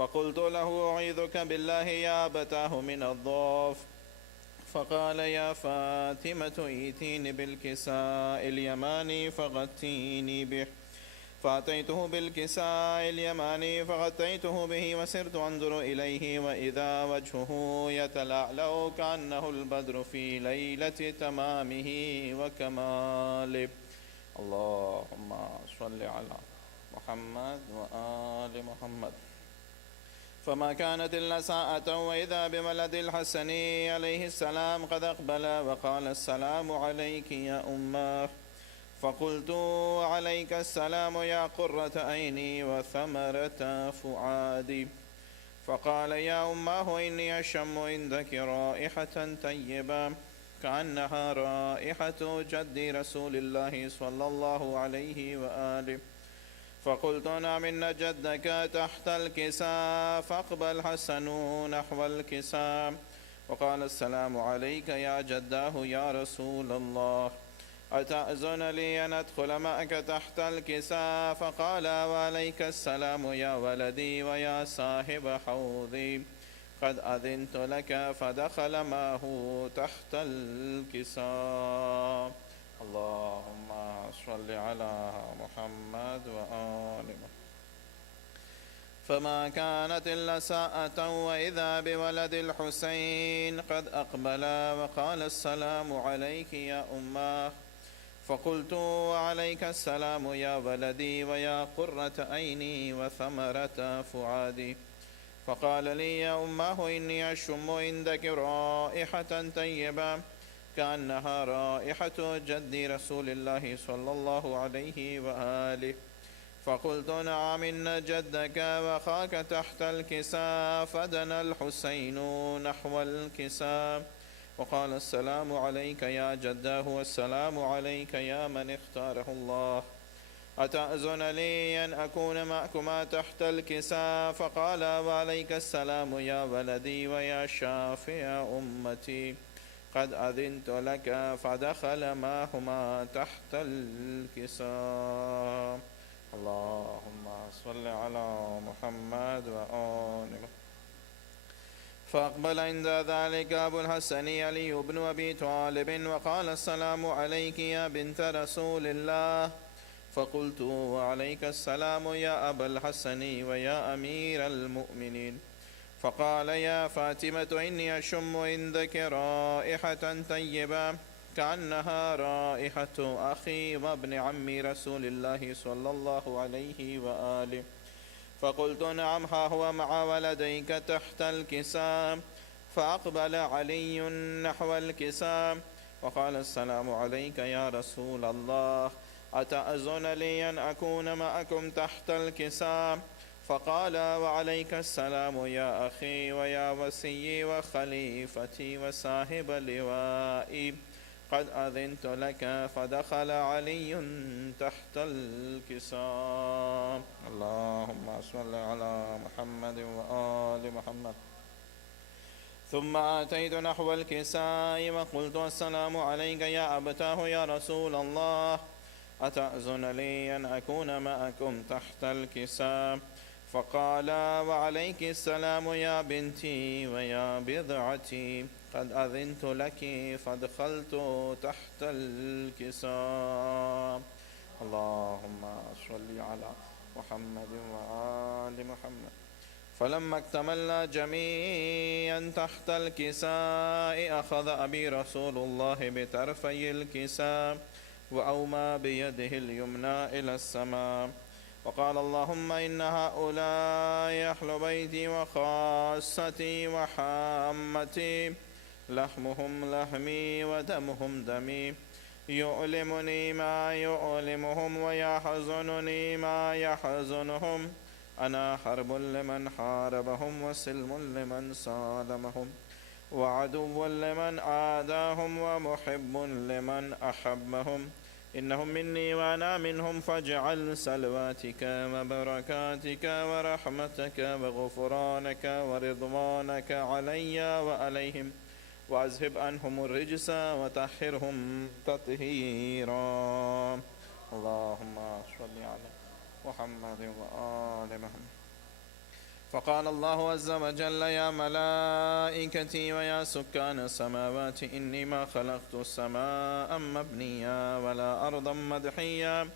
فقلت له: أعيذك بالله يا أبتاه من الضعف. فقال: يا فاطمة ائتيني بالكساء اليماني فغطيني به. فأتيته بالكساء اليماني فغطيته به وسرت أنظر إليه وإذا وجهه يتلألأ كأنه البدر في ليلة تمامه وكماله. اللهم صل على محمد وآل محمد. فما كانت إلا ساعة وإذا بولد الحسن عليه السلام قد أقبل وقال: السلام عليك يا أمه. فقلت: عليك السلام يا قرة عيني وثمرة فؤادي. فقال: يا أمه إني أشم عندك رائحة طيبة كأنها رائحة جد رسول الله صلى الله عليه وآله. فقلت: نعم إن جدك تحت الكساء. فأقبل حسن نحو الكساء وقال: السلام عليك يا جداه يا رسول الله. أتأذن لي أن أدخل معك تحت الكساء؟ فقال: وعليك السلام يا ولدي ويا صاحب حوضي. قد أذنت لك. فدخل معه تحت الكساء. اللهم صل على محمد وآل محمد. فما كانت إلا ساعة وإذا بولد الحسين قد أقبل وقال: السلام عليك يا أمه. فقلت: وعليك السلام يا ولدي ويا قرة عيني وثمرة فؤادي. فقال لي: يا أمه إني أشم عندك رائحة طيبة كأنها رائحة جد رسول الله صلى الله عليه وآله. فقلت: نعم إن جدك وأخاك تحت الكساء. فدنا الحسين نحو الكساء وقال: السلام عليك يا جداه والسلام عليك يا من اختاره الله. أتأذن لي أن أكون معكما تحت الكساء؟ فقال: وعليك السلام يا ولدي ويا شافع أمتي. قد أذنت لك. فدخل معهما تحت الكساء. اللهم صل على محمد وآل محمد. فأقبل عند ذلك أبو الحسن علي بن أبي طالب وقال: السلام عليك يا بنت رسول الله. فقلت: وعليك السلام يا أبا الحسن ويا أمير المؤمنين. فقال: يا فاطمة إني أشم عندك رائحة طيبة كأنها رائحة أخي وابن عم رسول الله صلى الله عليه وآله. فقلت: نعم ها هو مع ولديك تحت الكساء. فأقبل علي نحو الكساء وقال: السلام عليك يا رسول الله. أتأذن لي أن أكون معكم تحت الكساء؟ فقال: وعليك السلام يا أخي ويا وصي وخليفتي وصاحب لوائي. قد أذنت لك. فدخل علي تحت الكساء. اللهم صل على محمد وآل محمد. ثم أتيت نحو الكساء وقلت: السلام عليك يا أبتاه يا رسول الله. أتأذن لي أن أكون معكم تحت الكساء؟ فقال: وعليك السلام يا بنتي ويا بضعتي. قد أذنت لك. فدخلت تحت الكساء. اللهم صل على محمد وآل محمد. فلما اكتملنا جميعا تحت الكساء أخذ أبي رسول الله بطرفي الكساء وأومى بيده اليمنى إلى السماء وقال: اللهم إن هؤلاء أهل بيتي وخاصتي وحامتي، لحمهم لحمي ودمهم دمي، يؤلمني ما يؤلمهم ويحزنني ما يحزنهم. أنا حرب لمن حاربهم وسلم لمن سالمهم وعدو لمن عاداهم ومحب لمن أحبهم. إنهم مني وأنا منهم، فاجعل سلواتك وبركاتك ورحمتك وغفرانك ورضوانك علي وعليهم، وأذهب عنهم الرجس وطهرهم تطهيرا. اللهم صل على محمد وآل محمد. فقال الله عز وجل: يا ملائكتي ويا سكان السماوات إني ما خلقت السماء مبنيا ولا أرضا مدحيا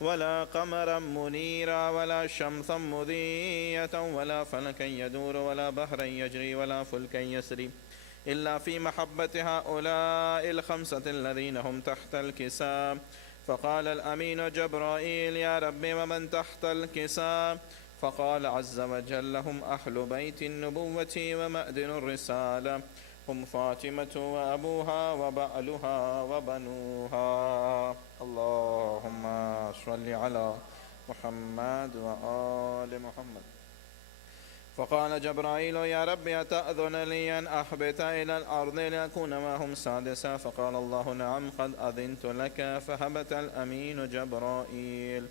ولا قمرا منيرا ولا شمسا مضية ولا فلكا يدور ولا بحرا يجري ولا فلكا يسري إلا في محبة هؤلاء الخمسة الذين هم تحت الكساء. فقال الأمين جبرائيل: يا رب ومن تحت الكساء؟ فقال عز وجل: هم أهل بيت النبوة ومأدن الرسالة، هم فاطمة وأبوها وبعلها وبنوها. اللهم صل على محمد وآل محمد. فقال جبرائيل: يا رب أتأذن لي أن أحبط إلى الأرض لأكون معهم سادسا؟ فقال الله: نعم قد أذنت لك. فهبط الأمين جبرائيل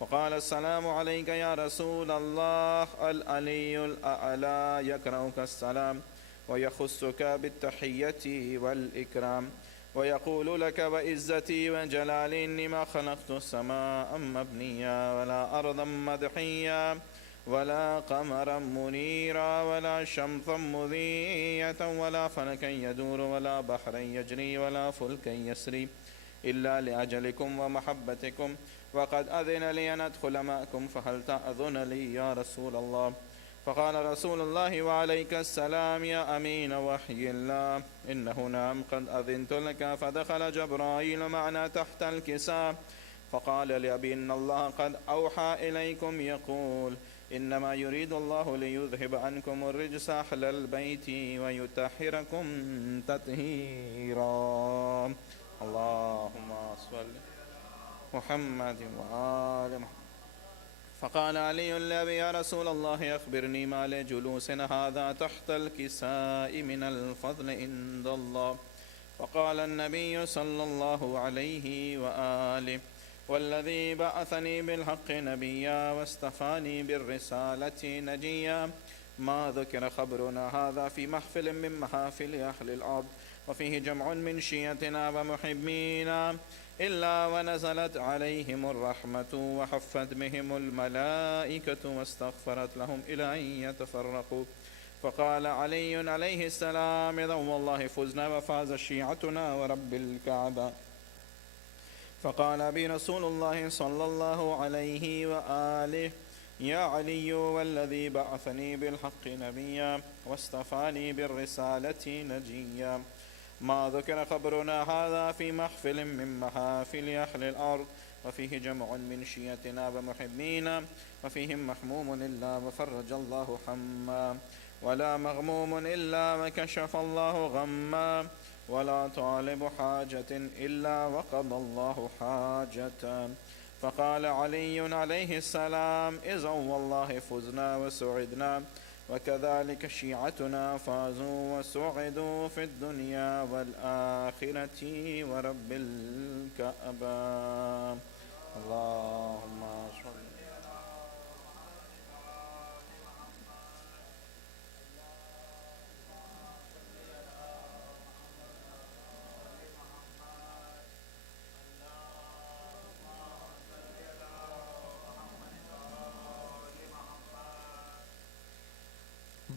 وقال: السلام عليك يا رسول الله. العلي الأعلى يقرأك السلام ويخصك بالتحية والإكرام ويقول لك: وعزتي وجلالي إني ما خلقت السماء مبنيا ولا أرضا مدحيا ولا قمرا منيرا ولا شمسا مضية ولا فلكا يدور ولا بحرا يجري ولا فلكا يسري إلا لأجلكم ومحبتكم، وقد أذن لي أن أدخل معكم، فهل تأذن لي يا رسول الله؟ فقال رسول الله: وعليك السلام يا أمين وحي الله. إنه نعم قد أذنت لك. فدخل جبرائيل معنا تحت الكساء فقال لأبي: إن الله قد أوحى إليكم يقول: إنما يريد الله ليذهب عنكم الرجس أهل البيت ويطهركم تطهيرا. اللهم صل محمد وآل محمد. فقال علي لأبي: يا رسول الله أخبرني ما لجلوسنا هذا تحت الكساء من الفضل عند الله. فقال النبي صلى الله عليه وآله: والذي بعثني بالحق نبيا واستفاني بالرسالة نجيا، ما ذكر خبرنا هذا في محفل من محافل أهل الأرض وفيه جمع من شيعتنا ومحبينا إلا ونزلت عليهم الرحمة وحفت بهم الملائكة واستغفرت لهم إلى أن يتفرقوا. فقال علي عليه السلام: إذا والله فزنا وفاز شيعتنا ورب الكعبة. فقال أبي رسول الله صلى الله عليه وآله: يا علي والذي بعثني بالحق نبيا واستفاني بالرسالة نجيا، ما ذكر خبرنا هذا في محفل من محافل أهل الأرض وفيه جمع من شيعتنا ومحبينا وفيهم محموم إلا وفرج الله حما ولا مغموم إلا وكشف الله غما ولا طالب حاجة إلا وقضى الله حاجة. فقال علي عليه السلام: إذا والله فزنا وسعدنا، وكذلك شيعتنا فازوا وسعدوا في الدنيا والآخرة ورب الكعبة. اللهم صل.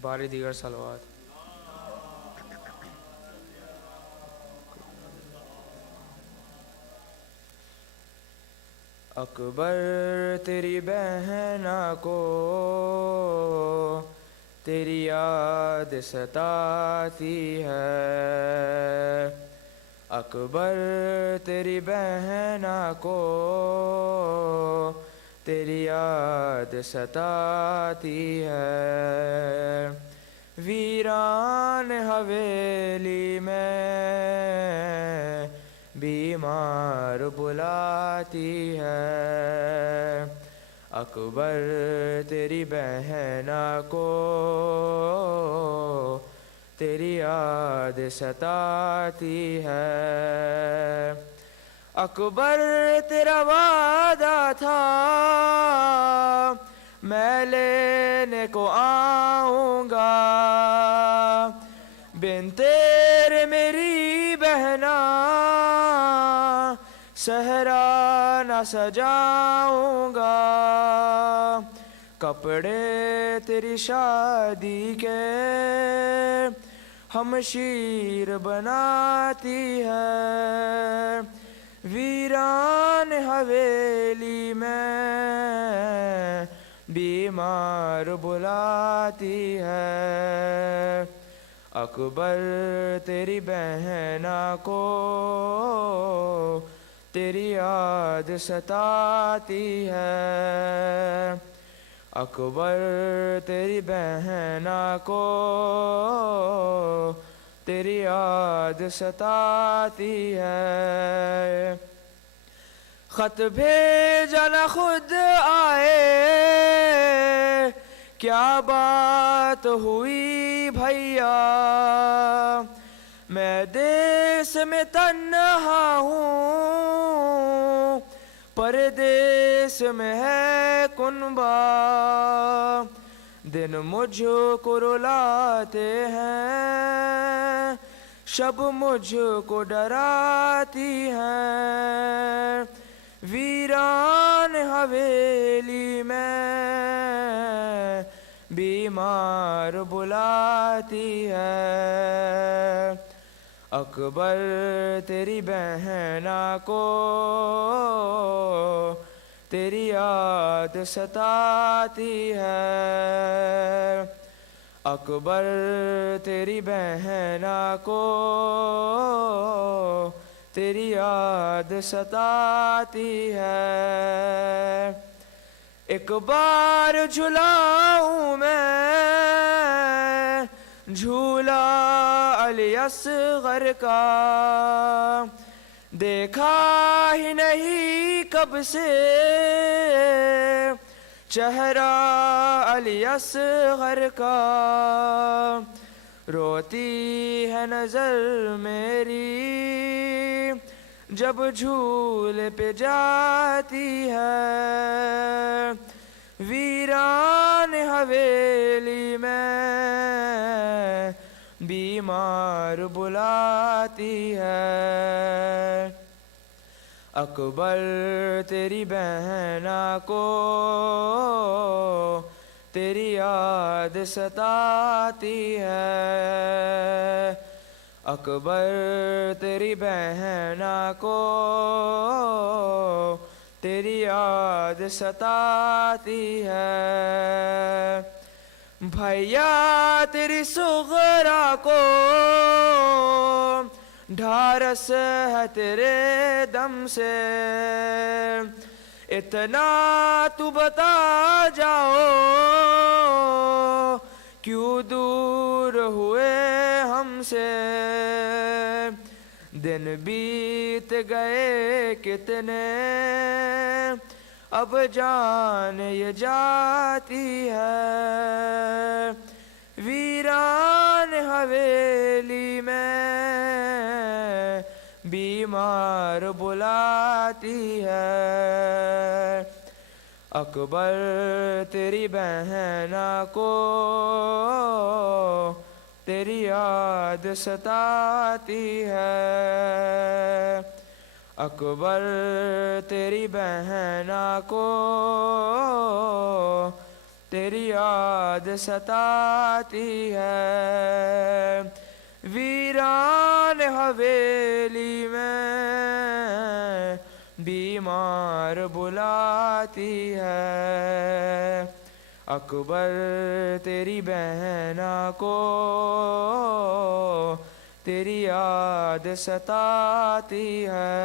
बारी दीगर सलवात। अकबर तेरी बहना को तेरी याद सताती है, अकबर तेरी बहना को तेरी याद सताती है। वीरान हवेली में बीमार बुलाती है, अकबर तेरी बहना को तेरी याद सताती है। अकबर तेरा वादा था मैं लेने को आऊँगा, बिन तेरे मेरी बहना सहरा न सजाऊँगा। کپڑے تیری شادی کے ہمشیر بناتی ہے، ویران حویلی میں بیمار بلاتی ہے، اکبر تیری بہنا کو تیری یاد ستاتی ہے، اکبر تیری بہنا کو تیری یاد ستاتی ہے، خط بھیجا نہ خود آئے، کیا بات ہوئی بھیا، میں دیس میں تنہا ہوں، پردیس میں ہے کنبہ، دن مجھ کو رلاتے ہیں، شب مجھ کو ڈراتی ہیں، ویران حویلی میں بیمار بلاتی ہے، اکبر تیری بہنا کو تیری یاد ستاتی ہے، اکبر تیری بہنا کو تیری یاد ستاتی ہے، ایک بار جھلاؤں میں جھولا علی اصغر کا، دیکھا ہی نہیں کب سے چہرہ علی اصغر کا، روتی ہے نظر میری جب جھولے پہ جاتی ہے، ویران حویلی میں بیمار بلاتی ہے، اکبر تیری بہنا کو تیری یاد ستاتی ہے، اکبر تیری بہنا کو تیری یاد ستاتی ہے، بھیا تیری صغرا کو ڈھارس ہے تیرے دم سے، اتنا تو بتا جاؤ کیوں دور ہوئے ہم سے، دن بیت گئے کتنے اب جان یہ جاتی ہے، ویران حویلی میں بیمار بلاتی ہے، اکبر تیری بہنا کو تیری یاد ستاتی ہے، اکبر تیری بہنا کو تیری یاد ستاتی ہے، ویران حویلی میں بیمار بلاتی ہے، اکبر تیری بہنا کو تیری یاد ستاتی ہے،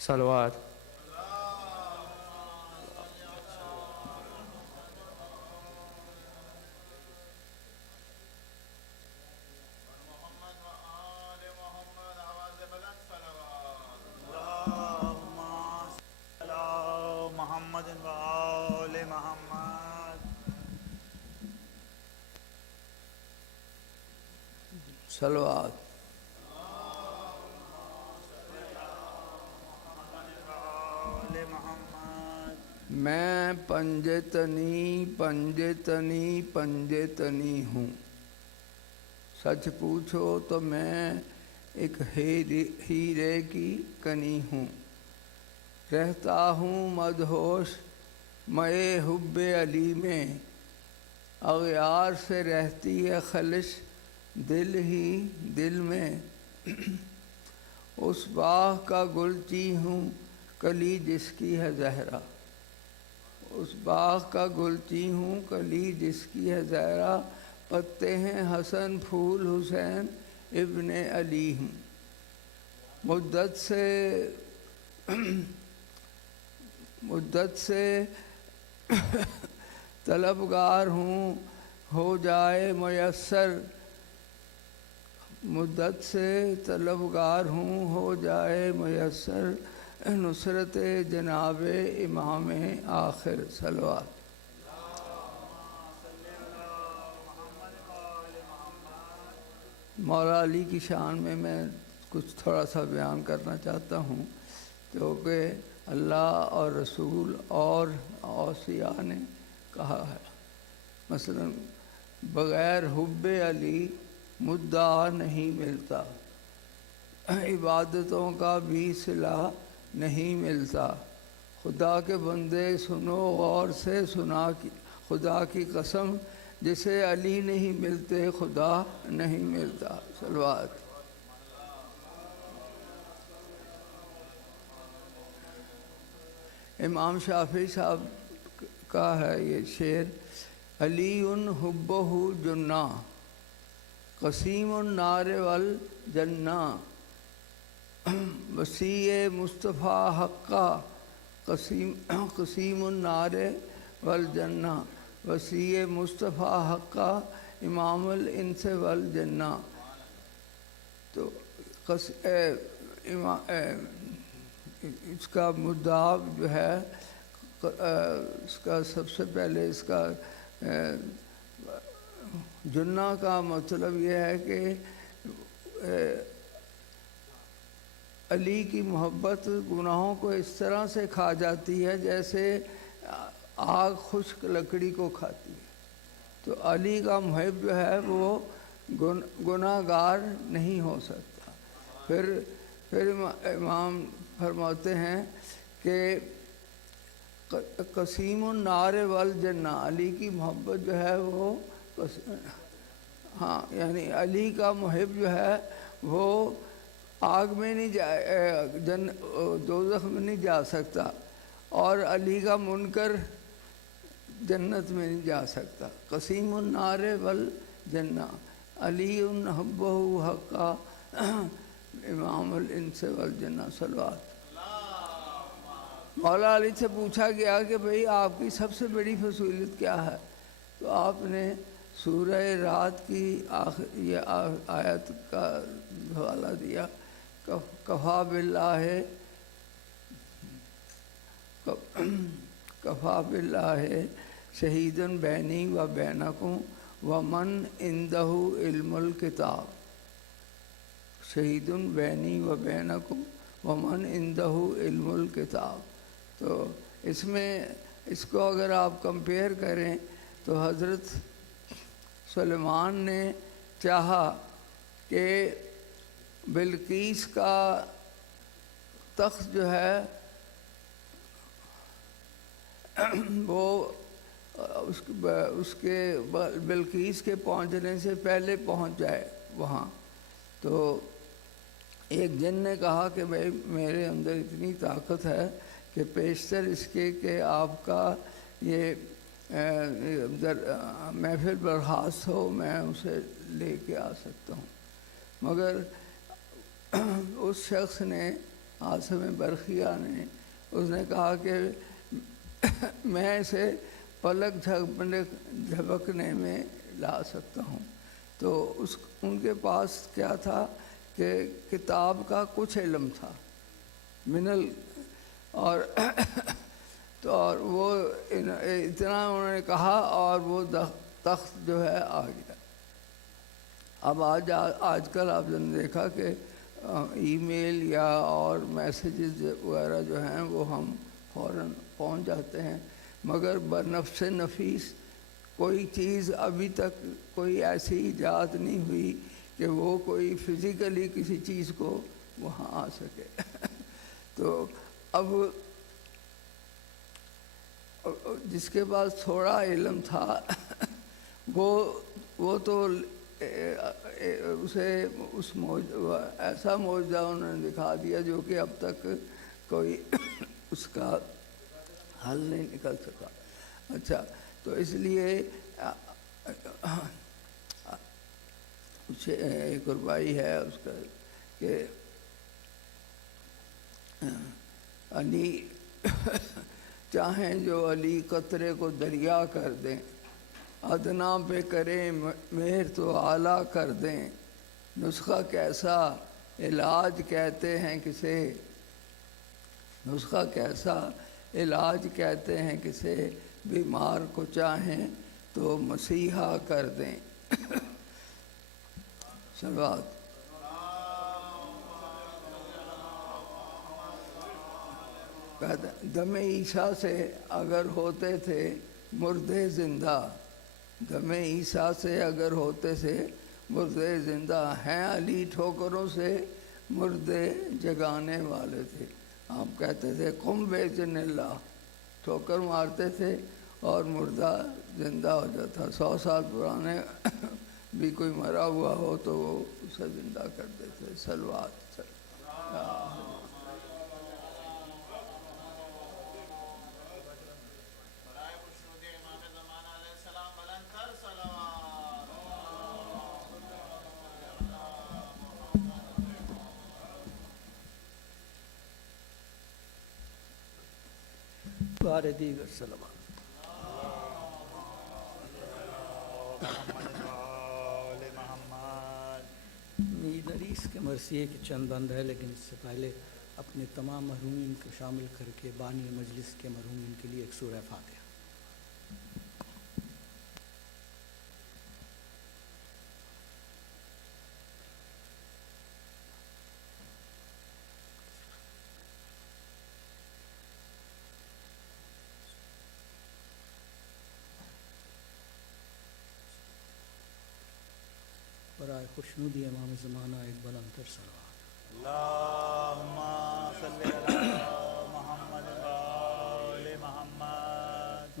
صلوات۔ صلوات۔ میں پنجتنی پنجتنی پنجتنی ہوں، سچ پوچھو تو میں ایک ہیرے کی کنی ہوں، رہتا ہوں مدہوش مئے حب علی میں اغیار سے رہتی ہے خلش دل ہی دل میں، اس باغ کا گلچی ہوں کلی جس کی ہے زہرا، اس باغ کا گلچی ہوں کلی جس کی ہے زہرا، پتے ہیں حسن پھول حسین ابن علی ہوں، مدت سے طلبگار ہوں ہو جائے میسر، مدت سے طلبگار ہوں ہو جائے میسر، نصرت جناب امام آخر صلوات۔ مولا علی کی شان میں کچھ تھوڑا سا بیان کرنا چاہتا ہوں، کیونکہ اللہ اور رسول اور اوصیاء نے کہا ہے، مثلا بغیر حب علی مدعا نہیں ملتا، عبادتوں کا بھی صلہ نہیں ملتا، خدا کے بندے سنو غور سے سنا خدا کی قسم، جسے علی نہیں ملتے خدا نہیں ملتا، صلوات۔ امام شافعی صاحب کا ہے یہ شعر، علی حبہ جنہ قسیم النار والجنہ، وسیع مصطفیٰ حقہ قسیم النار والجنہ، وسیع مصطفیٰ حقہ امام الانس والجنہ۔ تو اس کا مدعا جو ہے، اس کا سب سے پہلے اس کا جنہ کا مطلب یہ ہے کہ علی کی محبت گناہوں کو اس طرح سے کھا جاتی ہے جیسے آگ خشک لکڑی کو کھاتی ہے، تو علی کا محب جو ہے وہ گناہ گار نہیں ہو سکتا۔ پھر امام فرماتے ہیں کہ قسیم النار والجنہ، علی کی محبت جو ہے وہ ہاں یعنی علی کا محب جو ہے وہ آگ میں نہیں دوزخ میں نہیں جا سکتا، اور علی کا منکر جنت میں نہیں جا سکتا۔ قسیم النار والجنہ علی حبہ حقہ امام الانس والجنہ، صلوات۔ مولا علی سے پوچھا گیا کہ بھئی آپ کی سب سے بڑی فضیلت کیا ہے، تو آپ نے سورہ رات کی یہ آیت کا حوالہ دیا، کفا باللہ شہیدن بینی و بینکم ومن عندہ علم الکتاب، شہیدن بینی و بینکم ومن عندہ علم الکتاب۔ تو اس میں اس کو اگر آپ کمپیئر کریں تو حضرت سلیمان نے چاہا کہ بلقیس کا تخت جو ہے وہ اس کے بلقیس کے پہنچنے سے پہلے پہنچ جائے وہاں، تو ایک جن نے کہا کہ بھائی میرے اندر اتنی طاقت ہے کہ پیشتر اس کے کہ آپ کا یہ محفل برخاست ہو میں اسے لے کے آ سکتا ہوں، مگر اس شخص نے عاصم برقیہ نے اس نے کہا کہ میں اسے پلک جھپکنے میں لا سکتا ہوں۔ تو ان کے پاس کیا تھا کہ کتاب کا کچھ علم تھا اور وہ اتنا انہوں نے کہا اور وہ تخت جو ہے آ گیا۔ اب آج کل آپ نے دیکھا کہ ای میل یا اور میسیجز وغیرہ جو ہیں وہ ہم فوراً پہنچ جاتے ہیں، مگر بنفس نفیس کوئی چیز ابھی تک کوئی ایسی ایجاد نہیں ہوئی کہ وہ کوئی فزیکلی کسی چیز کو وہاں آ سکے۔ تو اب جس کے پاس تھوڑا علم تھا وہ تو اسے ایسا معجزہ انہوں نے دکھا دیا جو کہ اب تک کوئی اس کا حل نہیں نکل سکا۔ اچھا، تو اس لیے ایک ربائی ہے اس کا کہ علی چاہیں جو علی قطرے کو دریا کر دیں، ادنا پہ کریں مہر تو اعلیٰ کر دیں، نسخہ کیسا علاج کہتے ہیں کسے، نسخہ کیسا علاج کہتے ہیں کسے، بیمار کو چاہیں تو مسیحا کر دیں۔ صلوات۔ دم عیسیٰ سے اگر ہوتے تھے مردے زندہ، دم عیسیٰ سے اگر ہوتے تھے مردے زندہ، ہیں علی ٹھوکروں سے مردے جگانے والے تھے۔ آپ کہتے تھے قم بیچن اللہ، ٹھوکر مارتے تھے اور مردہ زندہ ہو جاتا۔ 100 سال پرانے بھی کوئی مرا ہوا ہو تو وہ اسے زندہ کرتے تھے۔ صلوات۔ بارے دیگر سلام۔ امید عریس کے مرثیے کے چند بند ہے، لیکن اس سے پہلے اپنے تمام مرحومین کو شامل کر کے بانی مجلس کے مرحومین کے لیے ایک سورہ فاتحہ۔ برائے خوشنودی امام زمانہ ایک بلند تر صلوات۔ اللہم صلی علی محمد و آل محمد۔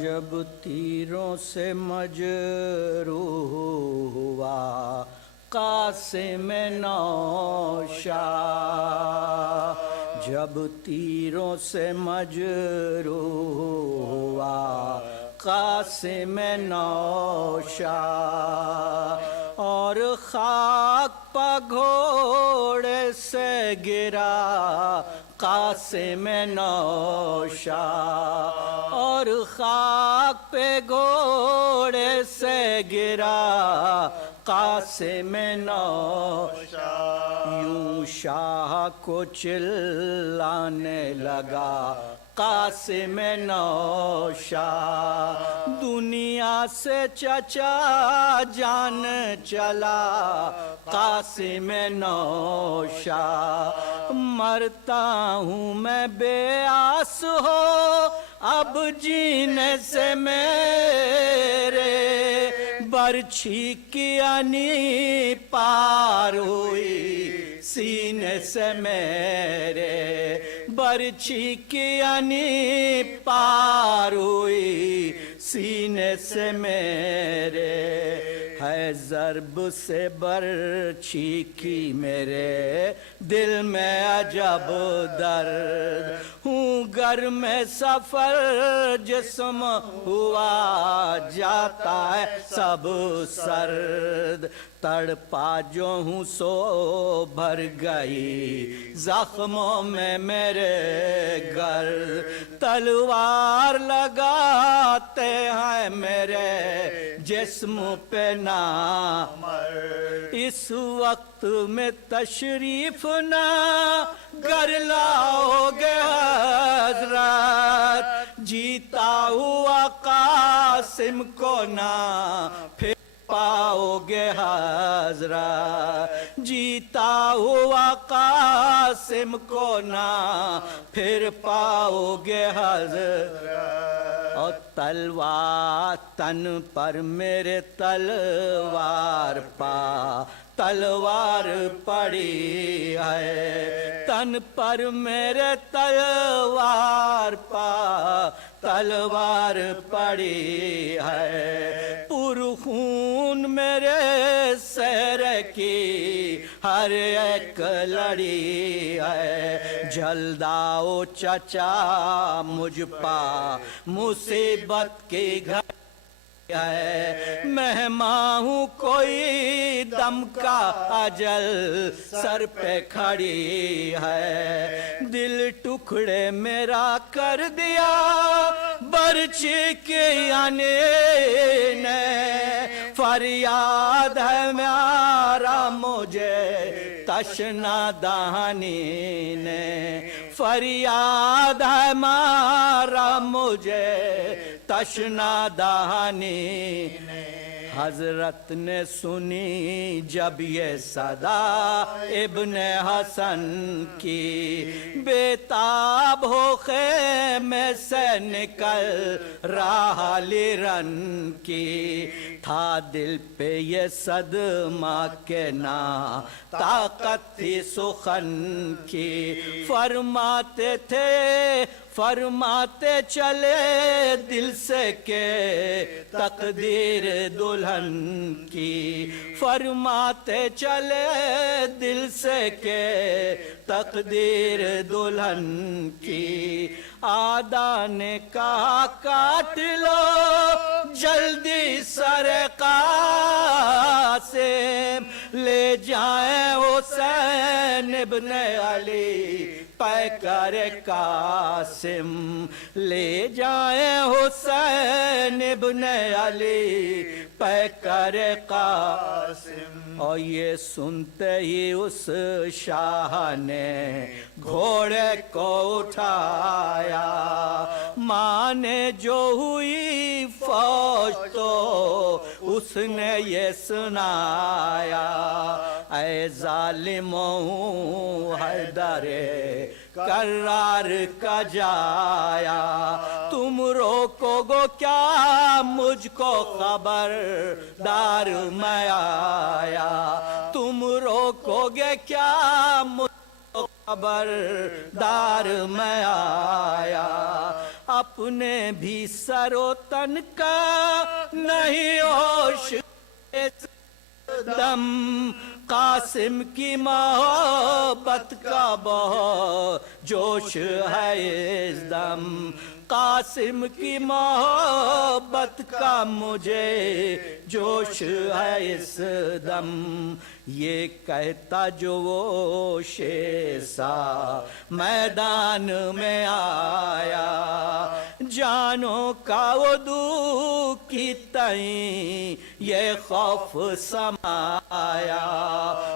جب تیروں سے مجروح ہوا قاسم نوشا، جب تیروں سے مجروح ہوا قاسم نوشا، اور خاک پا گھوڑے سے گرا قاسم نوشا، اور خاک پہ گھوڑے سے گرا قاسم نوشا، یوں شاہ کو چلانے لگا قاسم نوشا، دنیا سے چچا جان چلا قاسم نوشا، مرتا ہوں میں بے آس ہو اب جینے سے میرے، برچھی کی انی پار ہوئی سینے سے میرے، برچھی کی انی پار ہوئی سینے سے میرے، ہے ضرب سے برچھی کی میرے دل میں عجب درد، ہوں گر میں سفر جسم ہوا جاتا ہے سب سرد، تڑپا جو ہوں سو بھر گئی زخموں میں میرے گرد، تلوار لگاتے ہیں میرے جسم پہ نامر، اس وقت میں تشریف نہ گر لاؤ گے حضرت، جیتا ہوا قاسم کو نہ پھر پاؤ گے حضرت، جیتا ہوا قاسم کو نہ پھر پاؤ گے حضرت، اور तलवार तन पर मेरे तलवार पा तलवार पड़ी है, तन पर मेरे तलवार पा तलवार पड़ी है, पुरखून मेरे सर की हर एक लड़ी है, जलदाओ चचा मुझ पा मुसीबत की घड़ी है, मेहमान हूँ कोई दम का अजल सर पे खड़ी है, दिल टुकड़े मेरा कर दिया बर्छी के आने ने, फरियाद है मेरा मुझे तशना दहानी ने, फरियाद है मारा मुझे तशना दहानी ने। हजरत ने सुनी जब ये सदा इब्ने हसन की, बेताब हो खेमे से निकल रहा लिरन की, था दिल पे ये सदमा के ना ताकत थी सुखन की, फरमाते थे फरमाते चले दिल से के तकदीर दुल्हन की, फरमाते चले दिल से के तकदीर दुल्हन की, आदा ने कहा काट लो जल्दी सर कासिम, ले जाए हुसैन इब्ने अली पैकर कासिम, ले जाए हुसैन इब्ने अली पैकर कासिम। और ये सुनते ही उस शाह ने घोड़े को उठाया, माँ ने जो हुई फौज तो उसने ये सुनाया, ऐ जालिमों हैदरे करार का जाया, तुम रोकोगो क्या मुझको खबरदार मैं आया, तुम रोकोगे क्या मुझको खबरदार मैं आया, अपने भी सरो तन का नहीं होश दम, कासिम की मोहब्बत का बहुत जोश है इस दम, कासिम की मोहब्बत का मुझे जोश है इस दम, ये कहता जो वो शेसा मैदान में आया, जानो का वो दुख की तई ये खौफ समाया,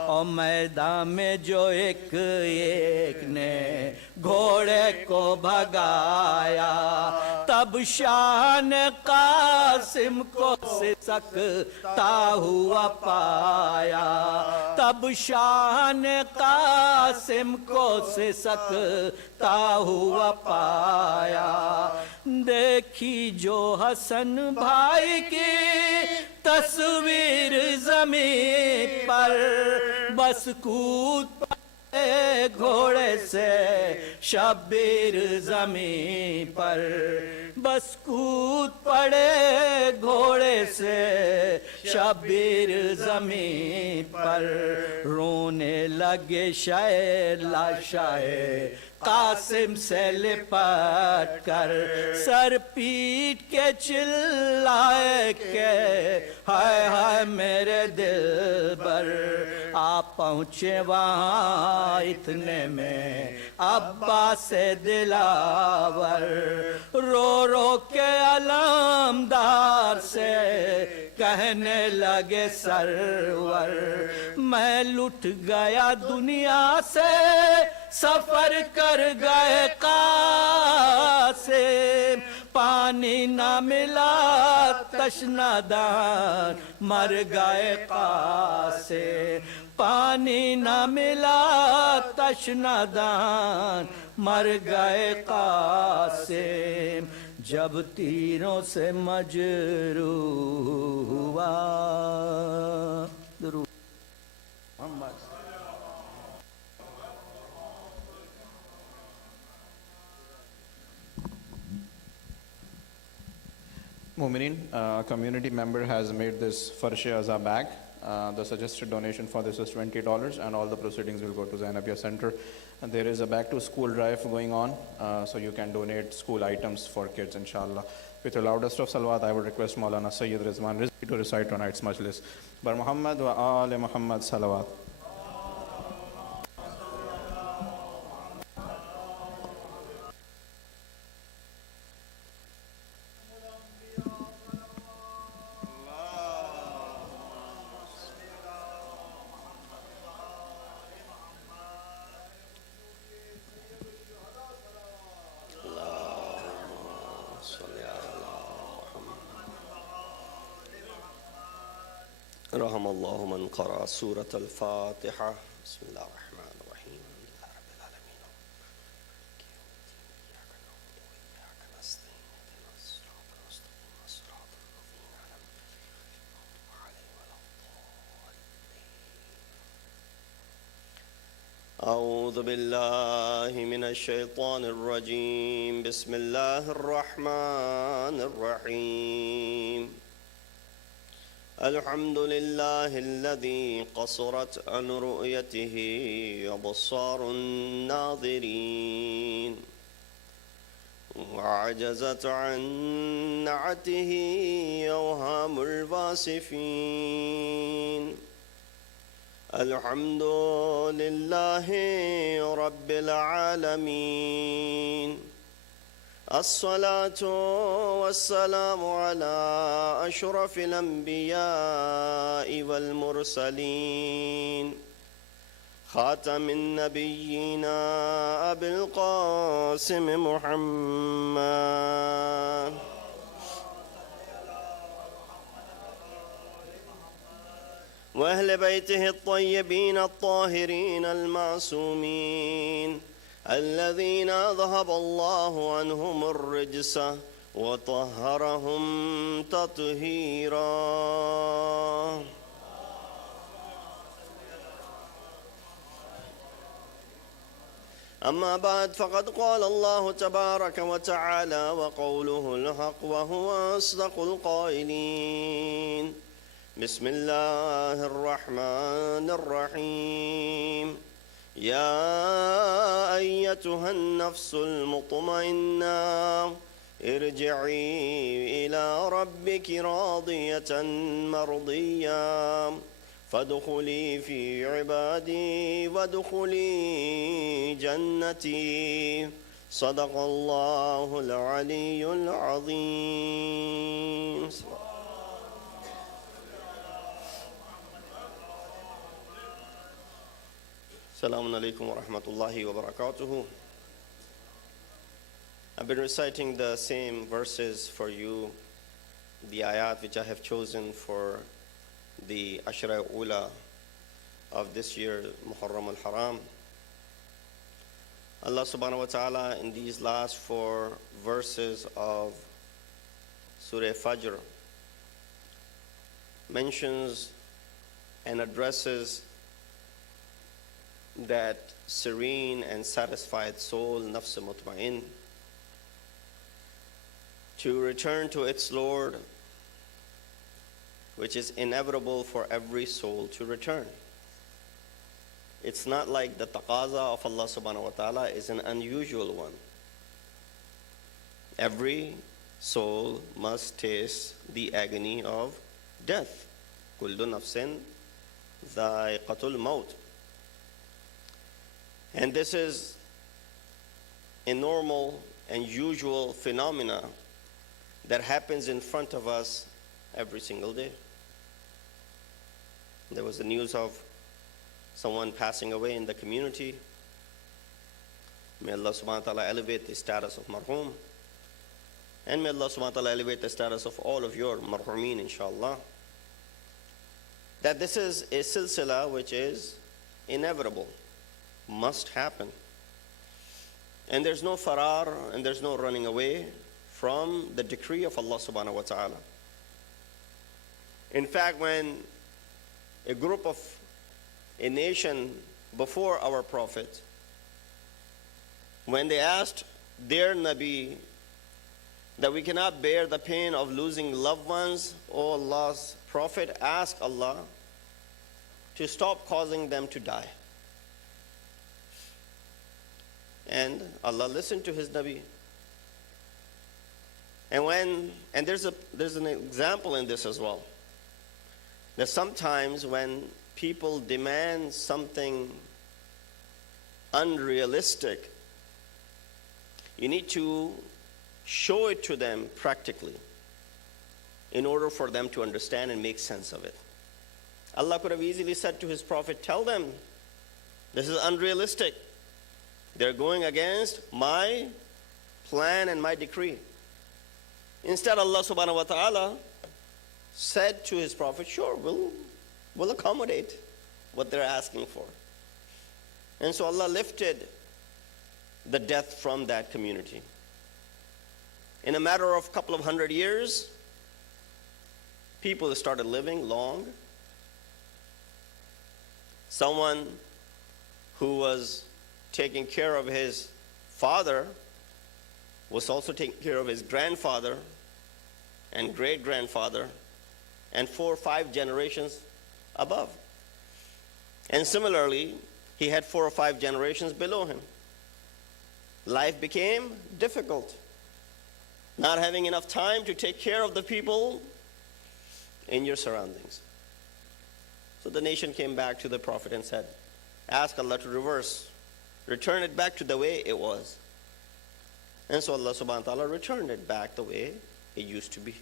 और मैदान में जो एक एक ने घोड़े को भगाया, तब शाह ने कासिम को सिसकता हुआ पाया, तब शाह ने कासिम को सिसकता हुआ पाया, देखी जो हसन भाई की तस्वीर जमीन पर, बस कूद पड़े घोड़े से शब्बीर जमीन पर, बस कूद पड़े घोड़े से शब्बीर जमीन पर, रोने लगे शायर लाशाए कासिम से लिपट कर, सर पीट के चिल्लाए के हाय हाय मेरे दिल पर, आप पहुँचे वहाँ इतने में अब्बा से दिलावर, रो रो के अलमदार से कहने लगे सरवर, मैं लुट गया दुनिया से सफर कर गए कासिम, पानी ना मिला तशनादार मर गए कासिम, पानी ना मिला तशनादार मर गए कासिम, جب تیروں سے مجروح ہوا. درود محمد. Mu'mineen, a community member has made this Farsh-e Aza bag. The suggested donation for this is $20 and all the proceedings will go to Zainabia Center. And there is a back to school drive going on, so you can donate school items for kids, inshallah. With the loudest of salawat, I would request Maulana Rizwan Rizvi to recite tonight's majlis. Bar Muhammad wa Ali Muhammad salawat. رحم الله من قرأ سورة الفاتحة. بسم الله الرحمن الرحيم. الحمد لله رب العالمين. إياك نعبد وإياك نستعين. اهدنا الصراط المستقيم صراط الذين أنعمت عليهم غير المغضوب عليهم ولا الضالين. أعوذ بالله من الشيطان الرجيم. بسم الله الرحمن الرحيم. الحمد لله الذي قصرت عن رؤيته أبصار الناظرين وعجزت عن نعته أوهام الواصفين. الحمد لله رب العالمين. الصلاة والسلام على أشرف الأنبياء والمرسلين خاتم النبيين أبي القاسم محمد وأهل بيته الطيبين الطاهرين المعصومين الذين أذهب الله عنهم الرجس وطهرهم تطهيرا. أما بعد فقد قال الله تبارك وتعالى وقوله الحق وهو أصدق القائلين. بسم الله الرحمن الرحيم. يا أيتها النفس المطمئنة ارجعي إلى ربك راضية مرضية فادخلي في عبادي وادخلي جنتي. صدق الله العلي العظيم. Assalamu alaikum wa rahmatullahi wa barakatuhu. I've been reciting the same verses for you, the ayat which I have chosen for the Ashra-e-Ula of this year, Muharram al-Haram. Allah subhanahu wa ta'ala in these last 4 verses of Surah Fajr mentions and addresses that serene and satisfied soul, nafs mutma'in, to return to its Lord, which is inevitable for every soul to return. It's not like the taqaza of Allah subhanahu wa ta'ala is an unusual one. Every soul must taste the agony of death. Kullu nafsin dha'iqatul maut. And this is a normal and usual phenomena that happens in front of us every single day. There was the news of someone passing away in the community. May Allah subhanahu wa ta'ala elevate the status of marhum. And may Allah subhanahu wa ta'ala elevate the status of all of your marhumeen, inshallah. That this is a silsila which is inevitable, must happen. And there's no farar and there's no running away from the decree of Allah subhanahu wa ta'ala. In fact, when a nation before our Prophet, when they asked their Nabi that we cannot bear the pain of losing loved ones, O Allah's Prophet, ask Allah to stop causing them to die. And Allah listened to his Nabi. And there's an example in this as well. That sometimes when people demand something unrealistic, you need to show it to them practically in order for them to understand and make sense of it. Allah could have easily said to his Prophet, tell them, this is unrealistic. They're going against my plan and my decree. Instead, Allah subhanahu wa ta'ala said to his Prophet, sure, we'll accommodate what they're asking for. And so Allah lifted the death from that community. In a matter of a couple of 100 years, people started living long. Someone who was taking care of his father was also taking care of his grandfather and great-grandfather and 4 or 5 generations above. And similarly, he had 4 or 5 generations below him. Life became difficult. Not having enough time to take care of the people in your surroundings. So the nation came back to the Prophet and said, ask Allah to return it back to the way it was. And so Allah subhanahu wa ta'ala returned it back the way it used to be.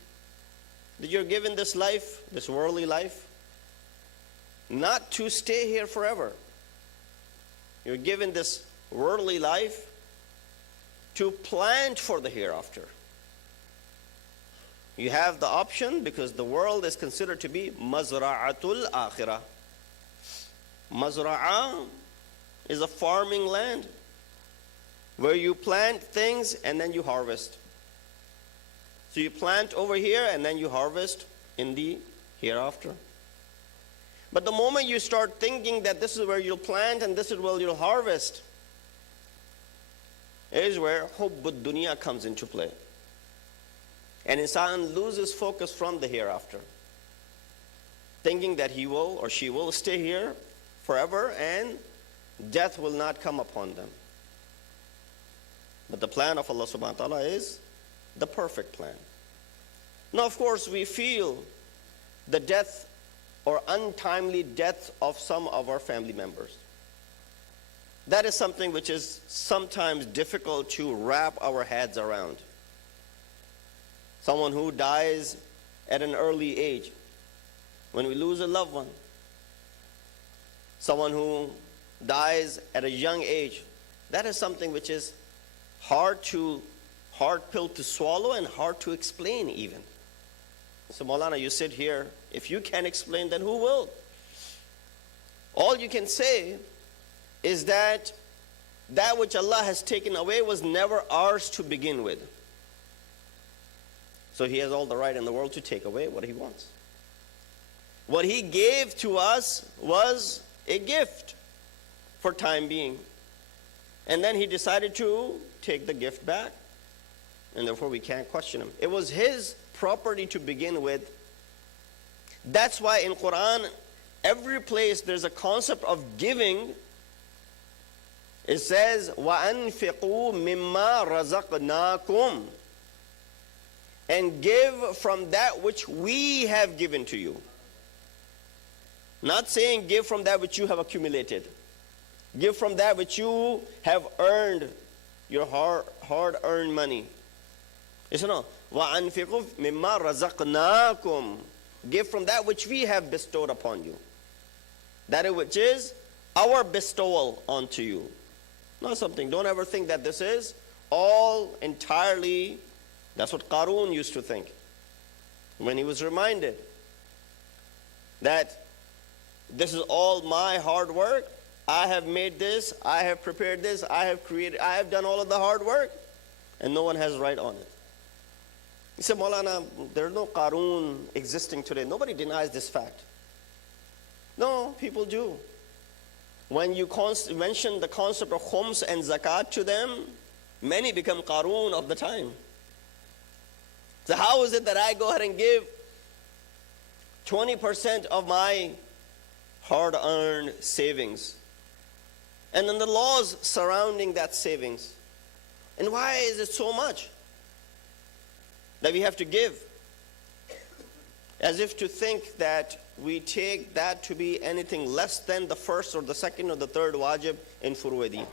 That you're given this life, this worldly life, not to stay here forever. You're given this worldly life to plant for the hereafter. You have the option because the world is considered to be mazra'atul akhirah. Mazra'a is a farming land where you plant things and then you harvest. So you plant over here and then you harvest in the hereafter. But the moment you start thinking that this is where you'll plant and this is where you'll harvest, is where hubbud dunya comes into play. And insan loses focus from the hereafter, thinking that he will or she will stay here forever and death will not come upon them. But the plan of Allah subhanahu wa ta'ala is the perfect plan. Now, of course, we feel the death or untimely death of some of our family members. That is something which is sometimes difficult to wrap our heads around. Someone who dies at an early age, when we lose a loved one. Someone who dies at a young age. That is something which is hard pill to swallow and hard to explain even. So Maulana, you sit here, if you can't explain, then who will? All you can say is that which Allah has taken away was never ours to begin with. So He has all the right in the world to take away what He wants. What He gave to us was a gift for time being. And then He decided to take the gift back. And therefore we can't question Him. It was His property to begin with. That's why in Quran, every place there's a concept of giving. It says, وَأَنْفِقُوا مِمَّا رَزَقْنَاكُمْ. And give from that which we have given to you. Not saying give from that which you have accumulated. Give from that which you have earned, your hard-earned money. Listen on. وَأَنْفِقُوا مِمَّا رَزَقْنَاكُمْ. Give from that which we have bestowed upon you. That which is our bestowal onto you. Not something. Don't ever think that this is all entirely. That's what Qarun used to think when he was reminded that this is all my hard work. I have made this, I have prepared this, I have created, I have done all of the hard work, and no one has right on it. You say, Maulana, there's no Qarun existing today. Nobody denies this fact. No, people do. When you mention the concept of khums and zakat to them, many become Qarun of the time. So how is it that I go ahead and give 20% of my hard-earned savings? And then the laws surrounding that savings. And why is it so much that we have to give? As if to think that we take that to be anything less than the first or the second or the third wajib in Furu'id.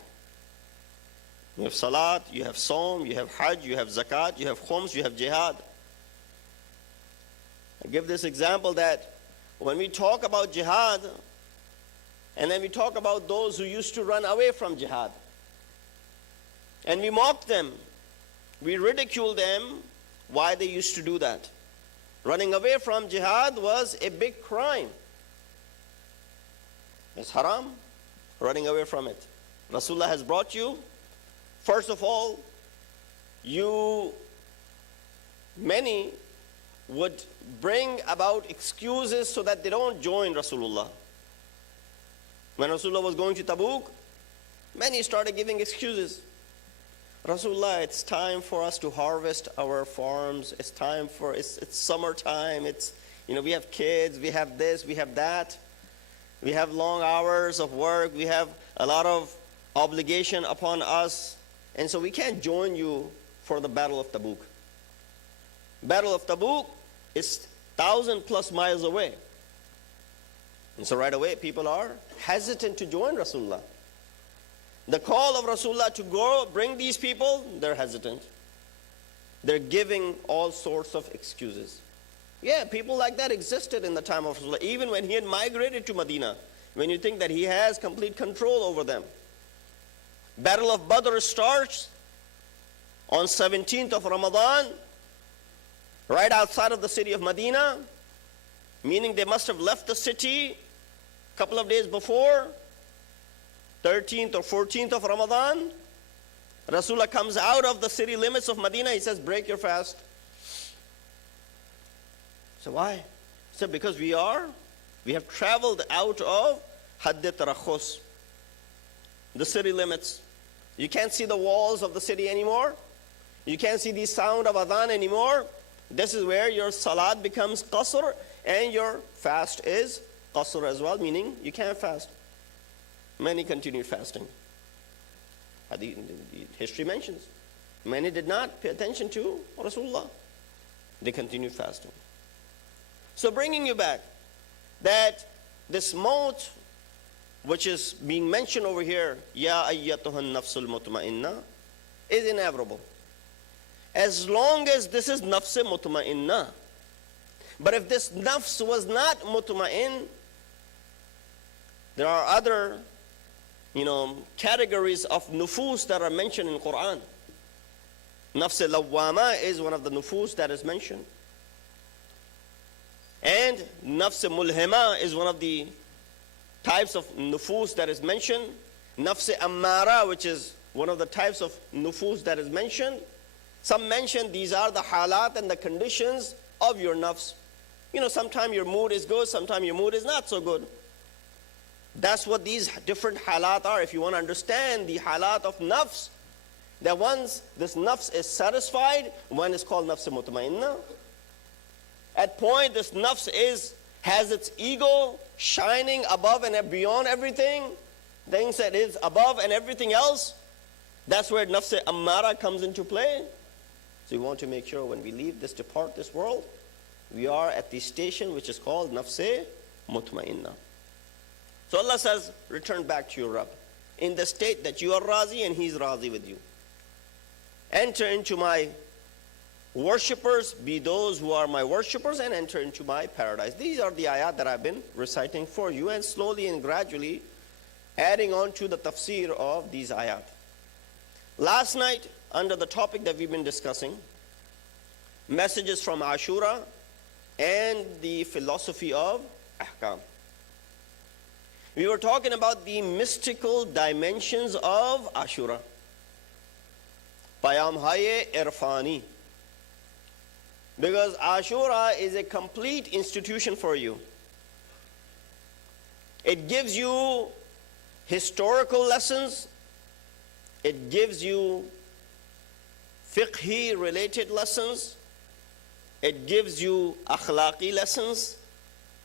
You have salat, you have Saum, you have hajj, you have zakat, you have khums, you have jihad. I give this example that when we talk about jihad, and then we talk about those who used to run away from jihad, and we mock them, we ridicule them, why they used to do that. Running away from jihad was a big crime. It's haram, running away from it. Rasulullah has brought you. First of all, many would bring about excuses so that they don't join Rasulullah. When Rasulullah was going to Tabuk, many started giving excuses. Rasulullah, it's time for us to harvest our farms. It's time for, it's summertime. We have kids, we have this, we have that. We have long hours of work. We have a lot of obligation upon us. And so we can't join you for the Battle of Tabuk. Battle of Tabuk is 1,000+ miles away. And so right away people are hesitant to join Rasulullah. The call of Rasulullah to go bring these people, they're hesitant. They're giving all sorts of excuses. Yeah, people like that existed in the time of Rasulullah, even when he had migrated to Medina, when you think that he has complete control over them. Battle of Badr starts on 17th of Ramadan, right outside of the city of Medina, meaning they must have left the city a couple of days before, 13th or 14th of Ramadan. Rasulullah comes out of the city limits of Medina. He says, break your fast. So why? He said, because we have traveled out of Hadd Tarakhus, the city limits. You can't see the walls of the city anymore. You can't see the sound of adhan anymore. This is where your salat becomes qasr and your fast is qasr as well, meaning you can't fast. Many continued fasting. The history mentions. Many did not pay attention to Rasulullah. They continued fasting. So bringing you back, that this maut, which is being mentioned over here, Ya ayyatuhan nafsul mutma'inna, is inevitable. As long as this is nafs mutma'inna. But if this nafs was not mutma'in, there are other categories of nufus that are mentioned in Quran. Nafs lawwama is one of the nufus that is mentioned. And nafs mulhima is one of the types of nufus that is mentioned. Nafs ammara, which is one of the types of nufus that is mentioned. Some mention these are the halat and the conditions of your nafs. Sometimes your mood is good, sometimes your mood is not so good. That's what these different halat are. If you want to understand the halat of nafs, that once this nafs is satisfied, one is called nafs mutmainna. At point this nafs has its ego shining above and beyond everything, things that is above and everything else, that's where nafs ammara comes into play. So we want to make sure when we leave depart this world, we are at the station which is called nafs mutmainna. So Allah says, return back to your Rabb in the state that you are razi and He's razi with you. Enter into my worshippers, be those who are my worshippers, and enter into my paradise. These are the ayat that I've been reciting for you, and slowly and gradually adding on to the tafsir of these ayat. Last night, under the topic that we've been discussing, messages from Ashura and the philosophy of ahkam. We were talking about the mystical dimensions of Ashura. Payam haye irfani. Because Ashura is a complete institution for you. It gives you historical lessons. It gives you fiqhi related lessons. It gives you akhlaqi lessons.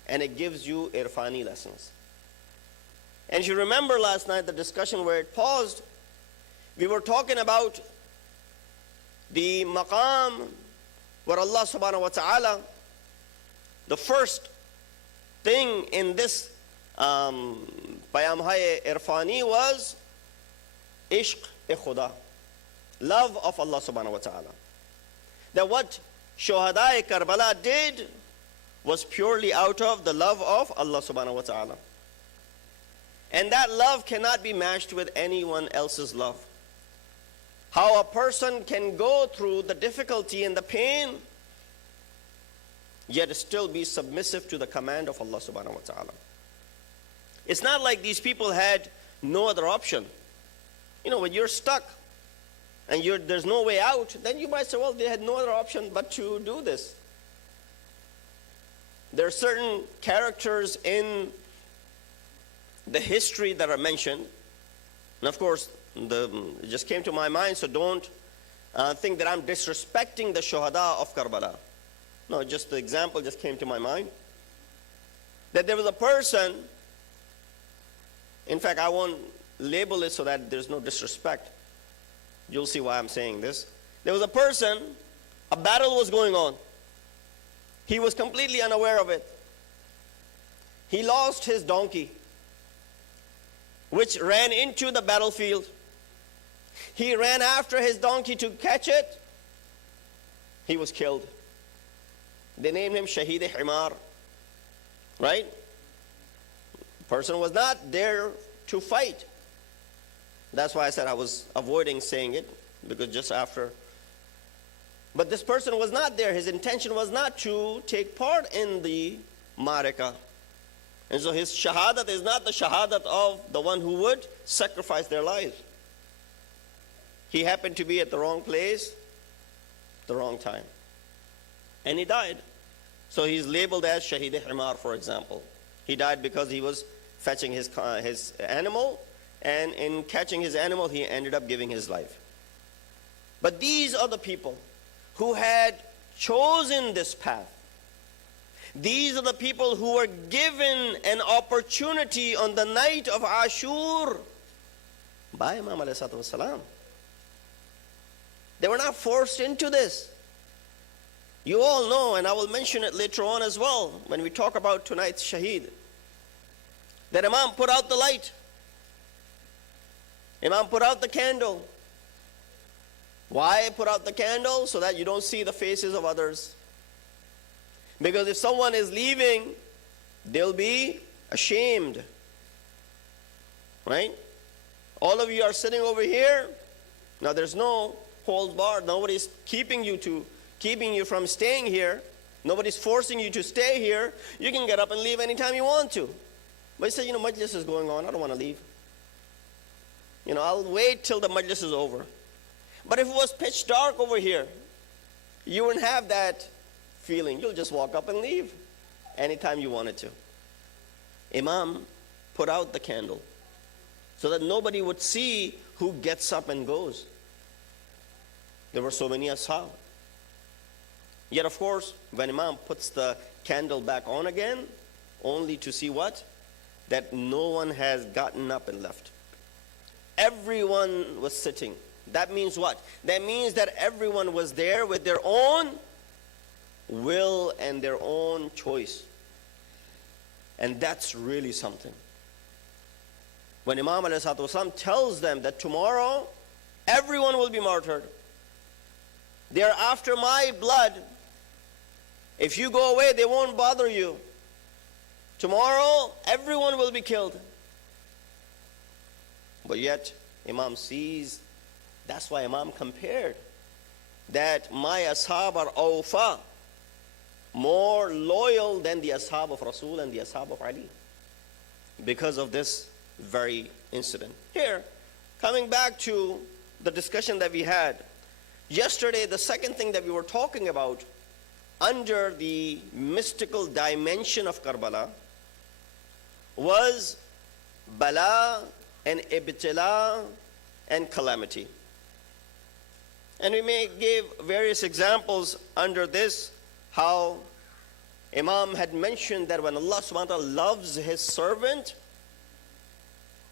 And it gives you irfani lessons. And you remember last night the discussion where it paused. We were talking about the maqam where Allah subhanahu wa ta'ala, the first thing in this Payam-hai irfani was ishq-e-khuda, love of Allah subhanahu wa ta'ala. That what Shuhada-e Karbala did was purely out of the love of Allah subhanahu wa ta'ala. And that love cannot be matched with anyone else's love. How a person can go through the difficulty and the pain, yet still be submissive to the command of Allah subhanahu wa ta'ala. It's not like these people had no other option. You know, when you're stuck and there's no way out, then you might say, well, they had no other option but to do this. There are certain characters in the history that are mentioned. And of course, it just came to my mind, so don't think that I'm disrespecting the Shuhada of Karbala. No, just the example just came to my mind. That there was a person, in fact, I won't label it so that there's no disrespect. You'll see why I'm saying this. There was a person, a battle was going on. He was completely unaware of it. He lost his donkey, which ran into the battlefield. He ran after his donkey to catch it. He was killed. They named him Shaheed-e-Himar. Right? The person was not there to fight. That's why I said I was avoiding saying it, because just after. But this person was not there. His intention was not to take part in the marika. And so his shahadat is not the shahadat of the one who would sacrifice their lives. He happened to be at the wrong place, the wrong time. And he died. So he's labeled as Shaheed-e-Himar, for example. He died because he was fetching his animal, and in catching his animal, he ended up giving his life. But these are the people who had chosen this path. These are the people who were given an opportunity on the night of Ashur by Imam alayhi salatu wasalam. They were not forced into this. You all know, and I will mention it later on as well, when we talk about tonight's Shaheed, that Imam put out the light. Imam put out the candle. Why put out the candle? So that you don't see the faces of others. Because if someone is leaving, they'll be ashamed. Right? All of you are sitting over here. Now there's no holds barred. Nobody's keeping you from staying here. Nobody's forcing you to stay here. You can get up and leave anytime you want to. But you say, majlis is going on. I don't want to leave. I'll wait till the majlis is over. But if it was pitch dark over here, you wouldn't have that feeling. You'll just walk up and leave anytime you wanted to. Imam put out the candle so that nobody would see who gets up and goes. There were so many ashab. Yet of course, when Imam puts the candle back on again, only to see what? That no one has gotten up and left. Everyone was sitting. That means what? That means that everyone was there with their own will and their own choice. And that's really something. When Imam ﷺ tells them that tomorrow everyone will be martyred, they are after my blood. If you go away, they won't bother you. Tomorrow everyone will be killed. But yet Imam sees. That's why Imam compared that my ashab are awfa, more loyal than the ashab of Rasul and the ashab of Ali, because of this very incident. Here, coming back to the discussion that we had yesterday, the second thing that we were talking about under the mystical dimension of Karbala was bala and ibtila and calamity. And we may give various examples under this, how Imam had mentioned that when Allah subhanahu wa ta'ala loves his servant,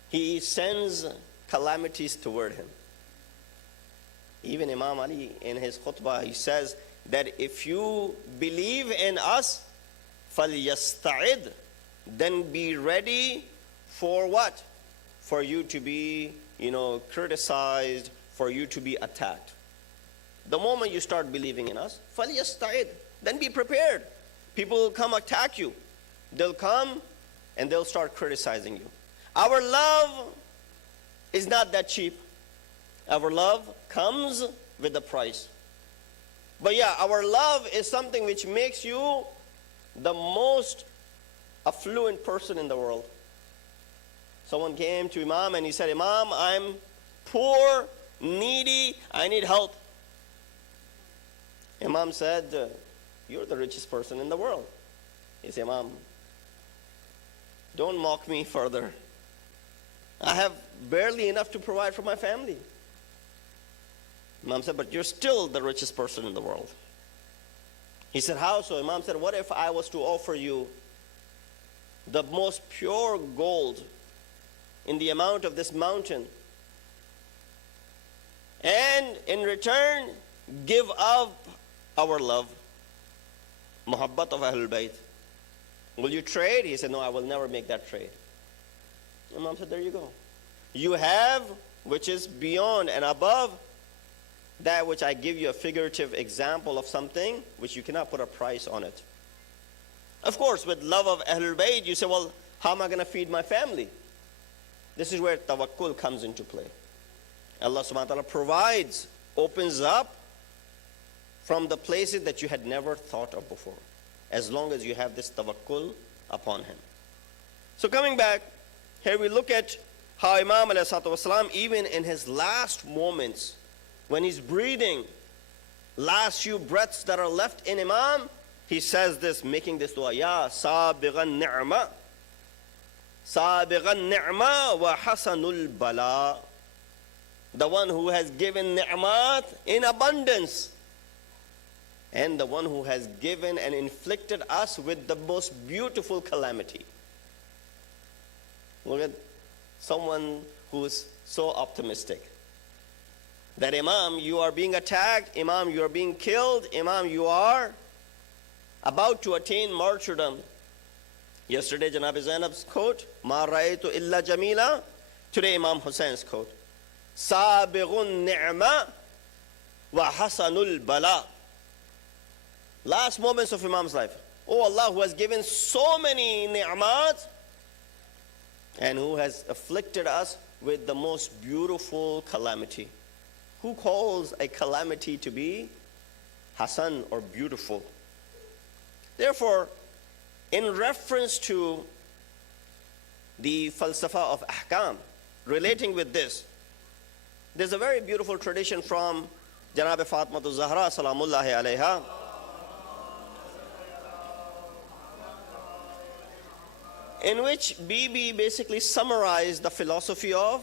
he sends calamities toward him. Even Imam Ali in his khutbah, he says that if you believe in us, فَلْيَسْتَعِدْ, then be ready for what? For you to be, criticized, for you to be attacked. The moment you start believing in us, فَلْيَسْتَعِدْ, then be prepared. People will come attack you. They'll come and they'll start criticizing you. Our love is not that cheap. Our love comes with a price. But yeah, our love is something which makes you the most affluent person in the world. Someone came to Imam and he said, Imam, I'm poor, needy, I need help. Imam said, you're the richest person in the world. He said, Imam, don't mock me further. I have barely enough to provide for my family. Imam said, but you're still the richest person in the world. He said, how so? Imam said, what if I was to offer you the most pure gold in the amount of this mountain, and in return give up our love, muhabbat of Ahlul Bayt? Will you trade? He said, no, I will never make that trade. Imam said, there you go. You have, which is beyond and above that which I give you a figurative example of something which you cannot put a price on it. Of course, with love of Ahlul Bayt, you say, well, how am I going to feed my family? This is where tawakkul comes into play. Allah subhanahu wa ta'ala provides, opens up from the places that you had never thought of before, as long as you have this tawakkul upon him. So coming back, here we look at how Imam alayhi salatu wasalam, even in his last moments, when he's breathing, last few breaths that are left in Imam, he says this, making this dua, Ya sabighan ni'ma, sabighan ni'ma wa hasanul bala. The one who has given ni'mat in abundance, and the one who has given and inflicted us with the most beautiful calamity. Look at someone who's so optimistic. That Imam, you are being attacked, Imam, you are being killed, Imam, you are about to attain martyrdom. Yesterday, Janab Zainab's quote, Ma ra'aytu illa jamila. Today, Imam Hussein's quote, Sabighun ni'ma wa hasanul bala. Last moments of Imam's life. Oh Allah, who has given so many ni'mat and who has afflicted us with the most beautiful calamity. Who calls a calamity to be hasan or beautiful? Therefore, in reference to the falsafa of ahkam, relating with this, there's a very beautiful tradition from Janab Fatmatul Zahra salamullahi alayha, in which Bibi basically summarized the philosophy of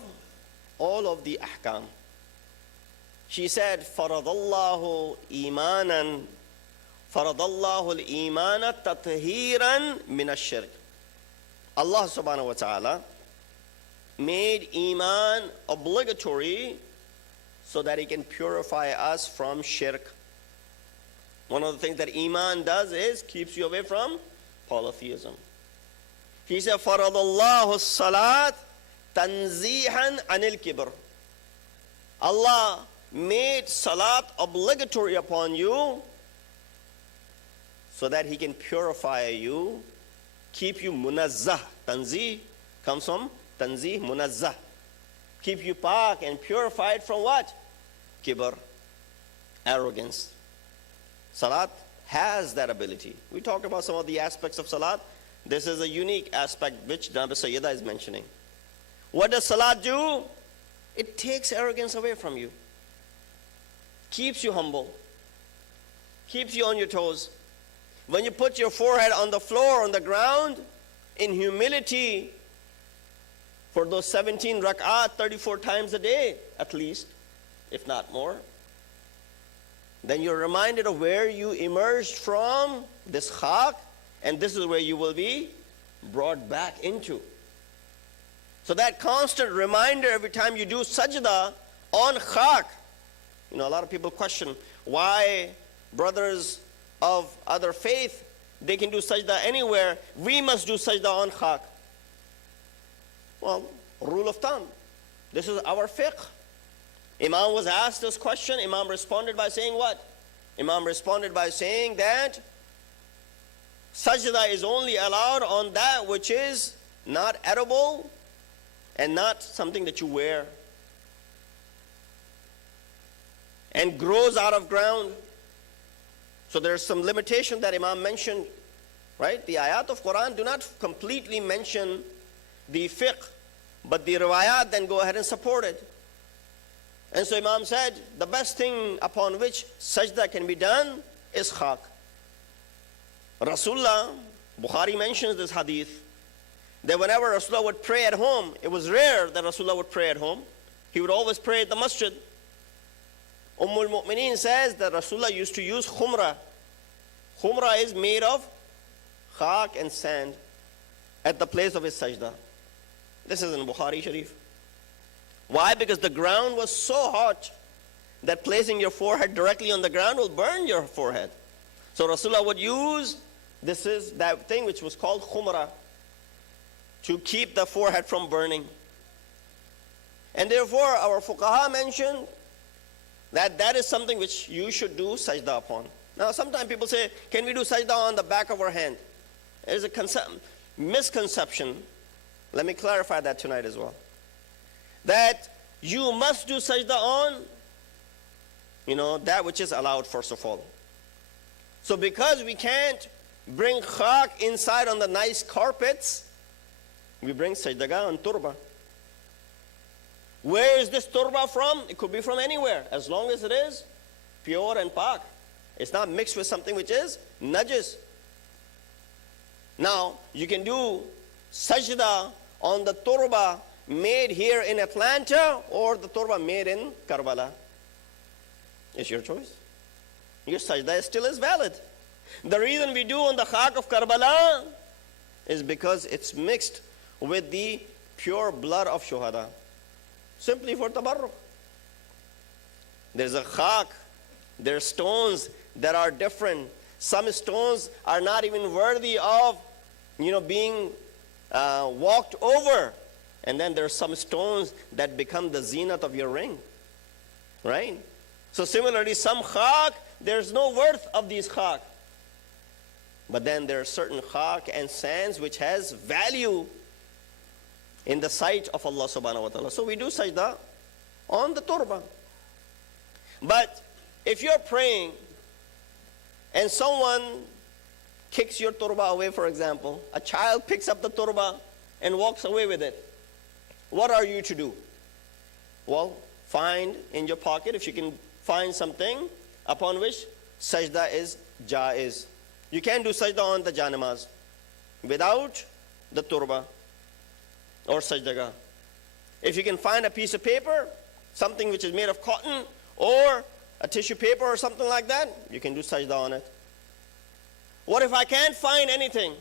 all of the ahkam. She said, Faradallahu imanan, Faradallahu al-imana tathiran min ash-shirk. Allah subhanahu wa ta'ala made iman obligatory so that he can purify us from shirk. One of the things that iman does is keeps you away from polytheism. He said, Faradallahu salat tanzihan anil kibr. Allah made salat obligatory upon you so that he can purify you, keep you munazzah. Tanzih comes from tanzih, munazzah. Keep you pak and purified from what? Kibr, arrogance. Salat has that ability. We talked about some of the aspects of salat. This is a unique aspect which Nabi Sayyida is mentioning. What does salat do? It takes arrogance away from you. Keeps you humble. Keeps you on your toes. when you put your forehead on the floor, on the ground, in humility, for those 17 rak'at, 34 times a day, at least, if not more, then you're reminded of where you emerged from, this khak, and this is where you will be brought back into. So that constant reminder every time you do sajda on khak. You know, a lot of people question why brothers of other faith, they can do sajda anywhere, we must do sajda on khak. Well, rule of thumb. This is our fiqh. Imam was asked this question. Imam responded by saying what? Imam responded by saying that sajda is only allowed on that which is not edible and not something that you wear and grows out of ground. So there's some limitation that Imam mentioned, right? The ayat of Quran do not completely mention the fiqh, but the riwayat then go ahead and support it. And so Imam said, the best thing upon which sajda can be done is khak. Rasulullah, Bukhari mentions this hadith, that whenever Rasulullah would pray at home, it was rare that Rasulullah would pray at home. He would always pray at the masjid. Ummul-Mu'mineen says that Rasulullah used to use khumrah. Khumrah is made of khak and sand at the place of his sajda. This is in Bukhari Sharif. Why? Because the ground was so hot that placing your forehead directly on the ground will burn your forehead. So Rasulullah would use, this is that thing which was called khumrah, to keep the forehead from burning. And therefore our fuqaha mentioned that that is something which you should do sajda upon. Now sometimes people say, can we do sajda on the back of our hand? There's a misconception. Let me clarify that tonight as well. That you must do sajda on, that which is allowed first of all. So because we can't bring khak inside on the nice carpets, we bring sajdaga on turba. Where is this turba from? It could be from anywhere, as long as it is pure and pak. It's not mixed with something which is najis. Now, you can do sajda on the turba made here in Atlanta or the turba made in Karbala. It's your choice. Your sajda still is valid. The reason we do on the khak of Karbala is because it's mixed with the pure blood of shuhada. Simply for tabarruk. There's a khak, there are stones that are different. Some stones are not even worthy of, being walked over. And then there are some stones that become the zenith of your ring. Right? So similarly, some khak, there's no worth of these khak. But then there are certain khak and sands which has value in the sight of Allah subhanahu wa ta'ala. So we do sajda on the turba. But if you're praying and someone kicks your turba away, for example, a child picks up the turba and walks away with it, what are you to do? Well, find in your pocket, if you can find something upon which sajda is jaiz. You can do sajda on the janamaz without the turba or sajdaga. If you can find a piece of paper, something which is made of cotton or a tissue paper or something like that, you can do sajda on it. What if I can't find anything?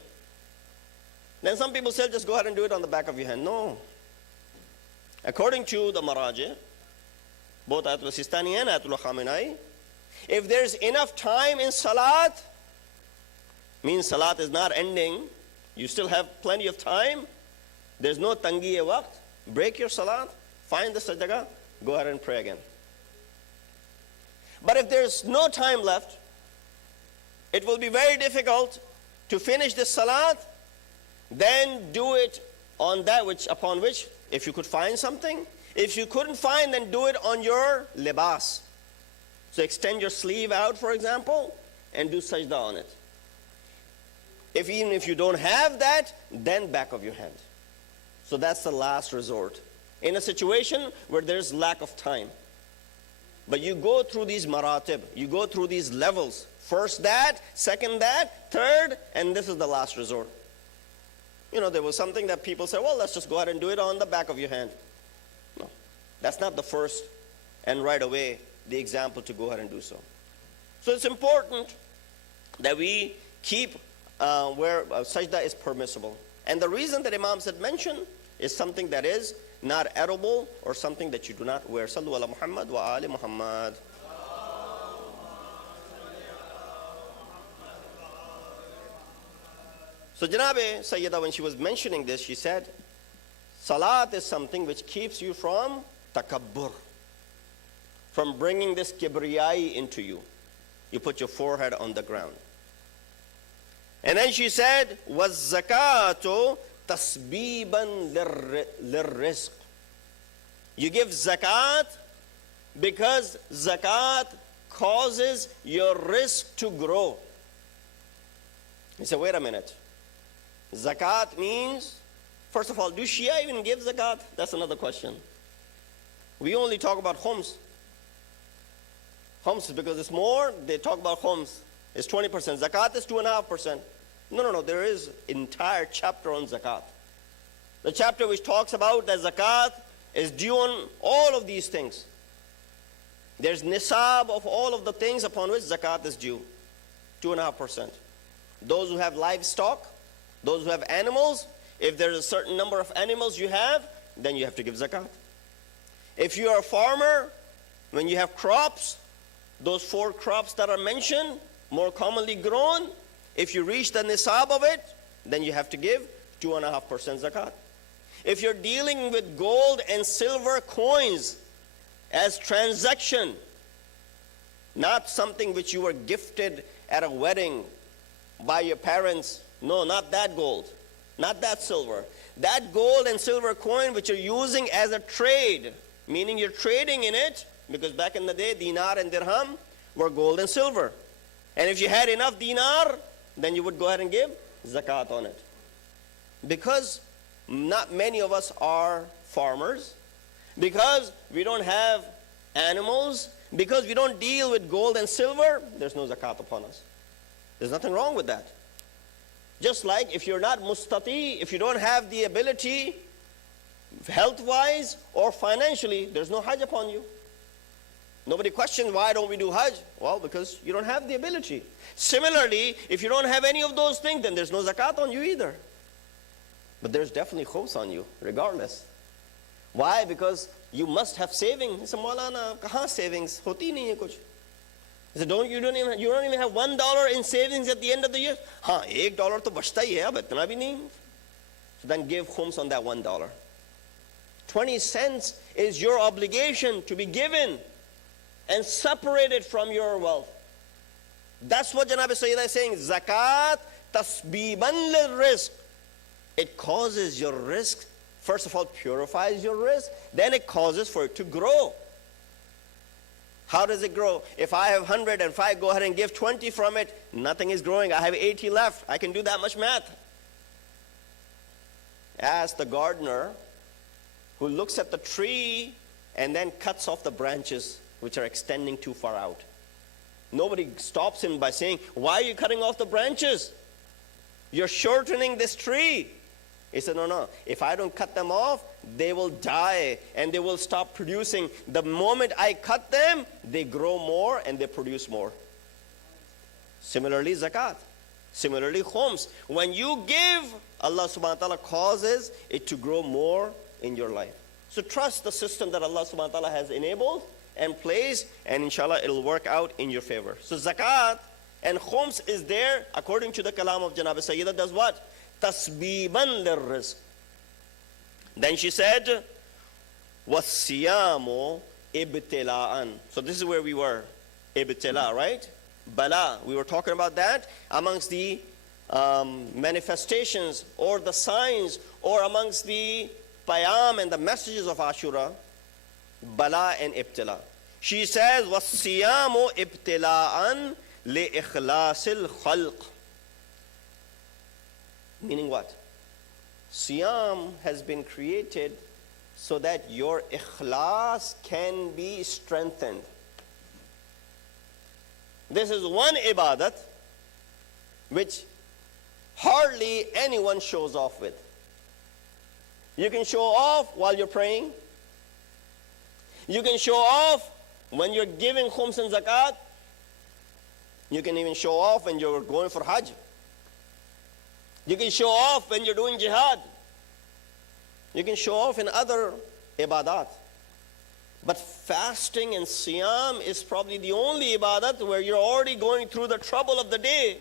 Then some people say, just go ahead and do it on the back of your hand. No. According to the Maraji, both Ayatul Sistani and Ayatul Khamenei, if there's enough time in salat, means salat is not ending, you still have plenty of time, there's no tangi waqt, break your salat, find the sajdaga, go ahead and pray again. But if there's no time left, it will be very difficult to finish this salat, then do it on that upon which, if you could find something. If you couldn't find, then do it on your libas. So extend your sleeve out, for example, and do sajda on it. Even if you don't have that, then back of your hand. So that's the last resort. In a situation where there's lack of time. But you go through these maratib, you go through these levels. First that, second that, third, and this is the last resort. There was something that people said, well, let's just go ahead and do it on the back of your hand. No, that's not the first and right away the example to go ahead and do so. So it's important that we keep where sajda is permissible. And the reason that Imams had mentioned is something that is not edible or something that you do not wear. Sallu ala Muhammad wa ali Muhammad. So Janabe Sayyida, when she was mentioning this, she said, Salat is something which keeps you from takabbur, from bringing this kibriyai into you. You put your forehead on the ground. And then she said, وَالزَّكَاةُ تَسْبِيبًا لِلرِّزْقِ. You give zakat because zakat causes your rizq to grow. He said, wait a minute. Zakat means, first of all, do Shia even give zakat? That's another question. We only talk about khums. Khums, because it's more, they talk about khums. It's 20%. Zakat is 2.5%. No. There is entire chapter on zakat. The chapter which talks about that zakat is due on all of these things. There's nisab of all of the things upon which zakat is due. 2.5%. Those who have livestock, those who have animals, if there's a certain number of animals you have, then you have to give zakat. If you are a farmer, when you have crops, those 4 crops that are mentioned, more commonly grown, if you reach the nisab of it, then you have to give 2.5% zakat. If you're dealing with gold and silver coins as transaction, not something which you were gifted at a wedding by your parents, no, not that gold, not that silver. That gold and silver coin which you're using as a trade, meaning you're trading in it, because back in the day, dinar and dirham were gold and silver. And if you had enough dinar, then you would go ahead and give zakat on it. Because not many of us are farmers, because we don't have animals, because we don't deal with gold and silver, there's no zakat upon us. There's nothing wrong with that. Just like if you're not mustati, if you don't have the ability, health-wise or financially, there's no hajj upon you. Nobody questions why don't we do hajj? Well, because you don't have the ability. Similarly, if you don't have any of those things, then there's no zakat on you either. But there's definitely khums on you, regardless. Why? Because you must have savings. He said, Maulana, kahan savings? Hoti nahi hai kuch. He said, you don't even have $1 in savings at the end of the year? Haan, $1 to bachta hi hai, ab itna bhi nahi. So then give khums on that $1. 20 cents is your obligation to be given and separated from your wealth. That's what Janab Sayyida is saying. Zakat tasbiban lil rizq. It causes your rizq, first of all, purifies your rizq, then it causes for it to grow. How does it grow? If I have 100 and if I go ahead and give 20 from it, nothing is growing. I have 80 left. I can do that much math. Ask the gardener who looks at the tree and then cuts off the branches which are extending too far out. Nobody stops him by saying, why are you cutting off the branches? You're shortening this tree. He said, no. If I don't cut them off, they will die and they will stop producing. The moment I cut them, they grow more and they produce more. Similarly, zakat. Similarly, khums. When you give, Allah subhanahu wa ta'ala causes it to grow more in your life. So trust the system that Allah subhanahu wa ta'ala has enabled and placed, and inshallah it'll work out in your favor. So zakat and khums is there according to the kalam of Janab Sayyida does what? Tasbiban lirrizq. Then she said, وَالصِّيَامُ ibtila'an. So this is where we were. Ibtila, right? Bala. We were talking about that amongst the manifestations or the signs or amongst the payam and the messages of Ashura. Bala and ibtila. She says, وَالصِّيَامُ ibtila'an li'ikhlasil khalq. Meaning what? Siyam has been created so that your ikhlas can be strengthened. This is one ibadat which hardly anyone shows off with. You can show off while you're praying. You can show off when you're giving khums and zakat. You can even show off when you're going for hajj. You can show off when you're doing jihad. You can show off in other ibadat. But fasting and siyam is probably the only ibadat where you're already going through the trouble of the day.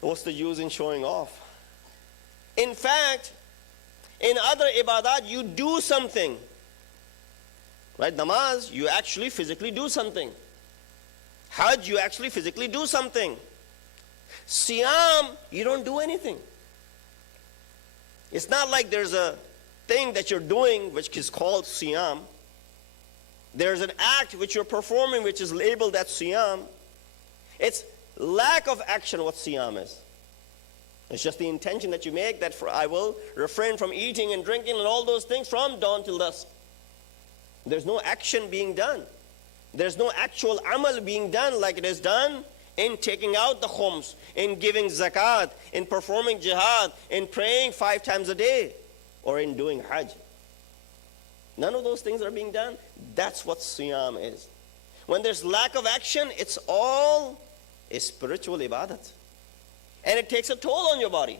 What's the use in showing off? In fact, in other ibadat, you do something. Right? Namaz, you actually physically do something. Hajj, you actually physically do something. Siyam, you don't do anything. It's not like there's a thing that you're doing which is called siyam. There's an act which you're performing which is labeled as siyam. It's lack of action what siyam is. It's just the intention that you make that I will refrain from eating and drinking and all those things from dawn till dusk. There's no action being done. There's no actual amal being done like it is done in taking out the khums, in giving zakat, in performing jihad, in praying 5 times a day, or in doing hajj. None of those things are being done. That's what siyam is. When there's lack of action, it's all a spiritual ibadat. And it takes a toll on your body.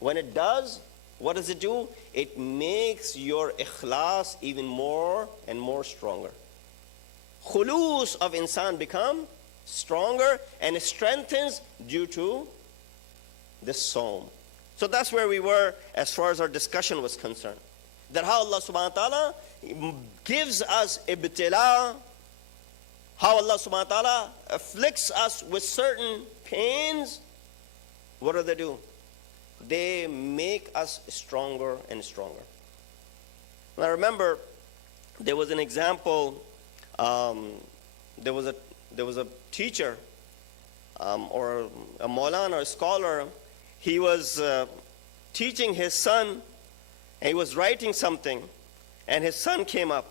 When it does, what does it do? It makes your ikhlas even more and more stronger. Khulus of insan become stronger and it strengthens due to this sawm. So that's where we were as far as our discussion was concerned. That how Allah subhanahu wa ta'ala gives us ibtila, how Allah subhanahu wa ta'ala afflicts us with certain pains. What do? They make us stronger and stronger. Now remember, there was an example, there was a teacher or a Maulana or a scholar. He was teaching his son and he was writing something and his son came up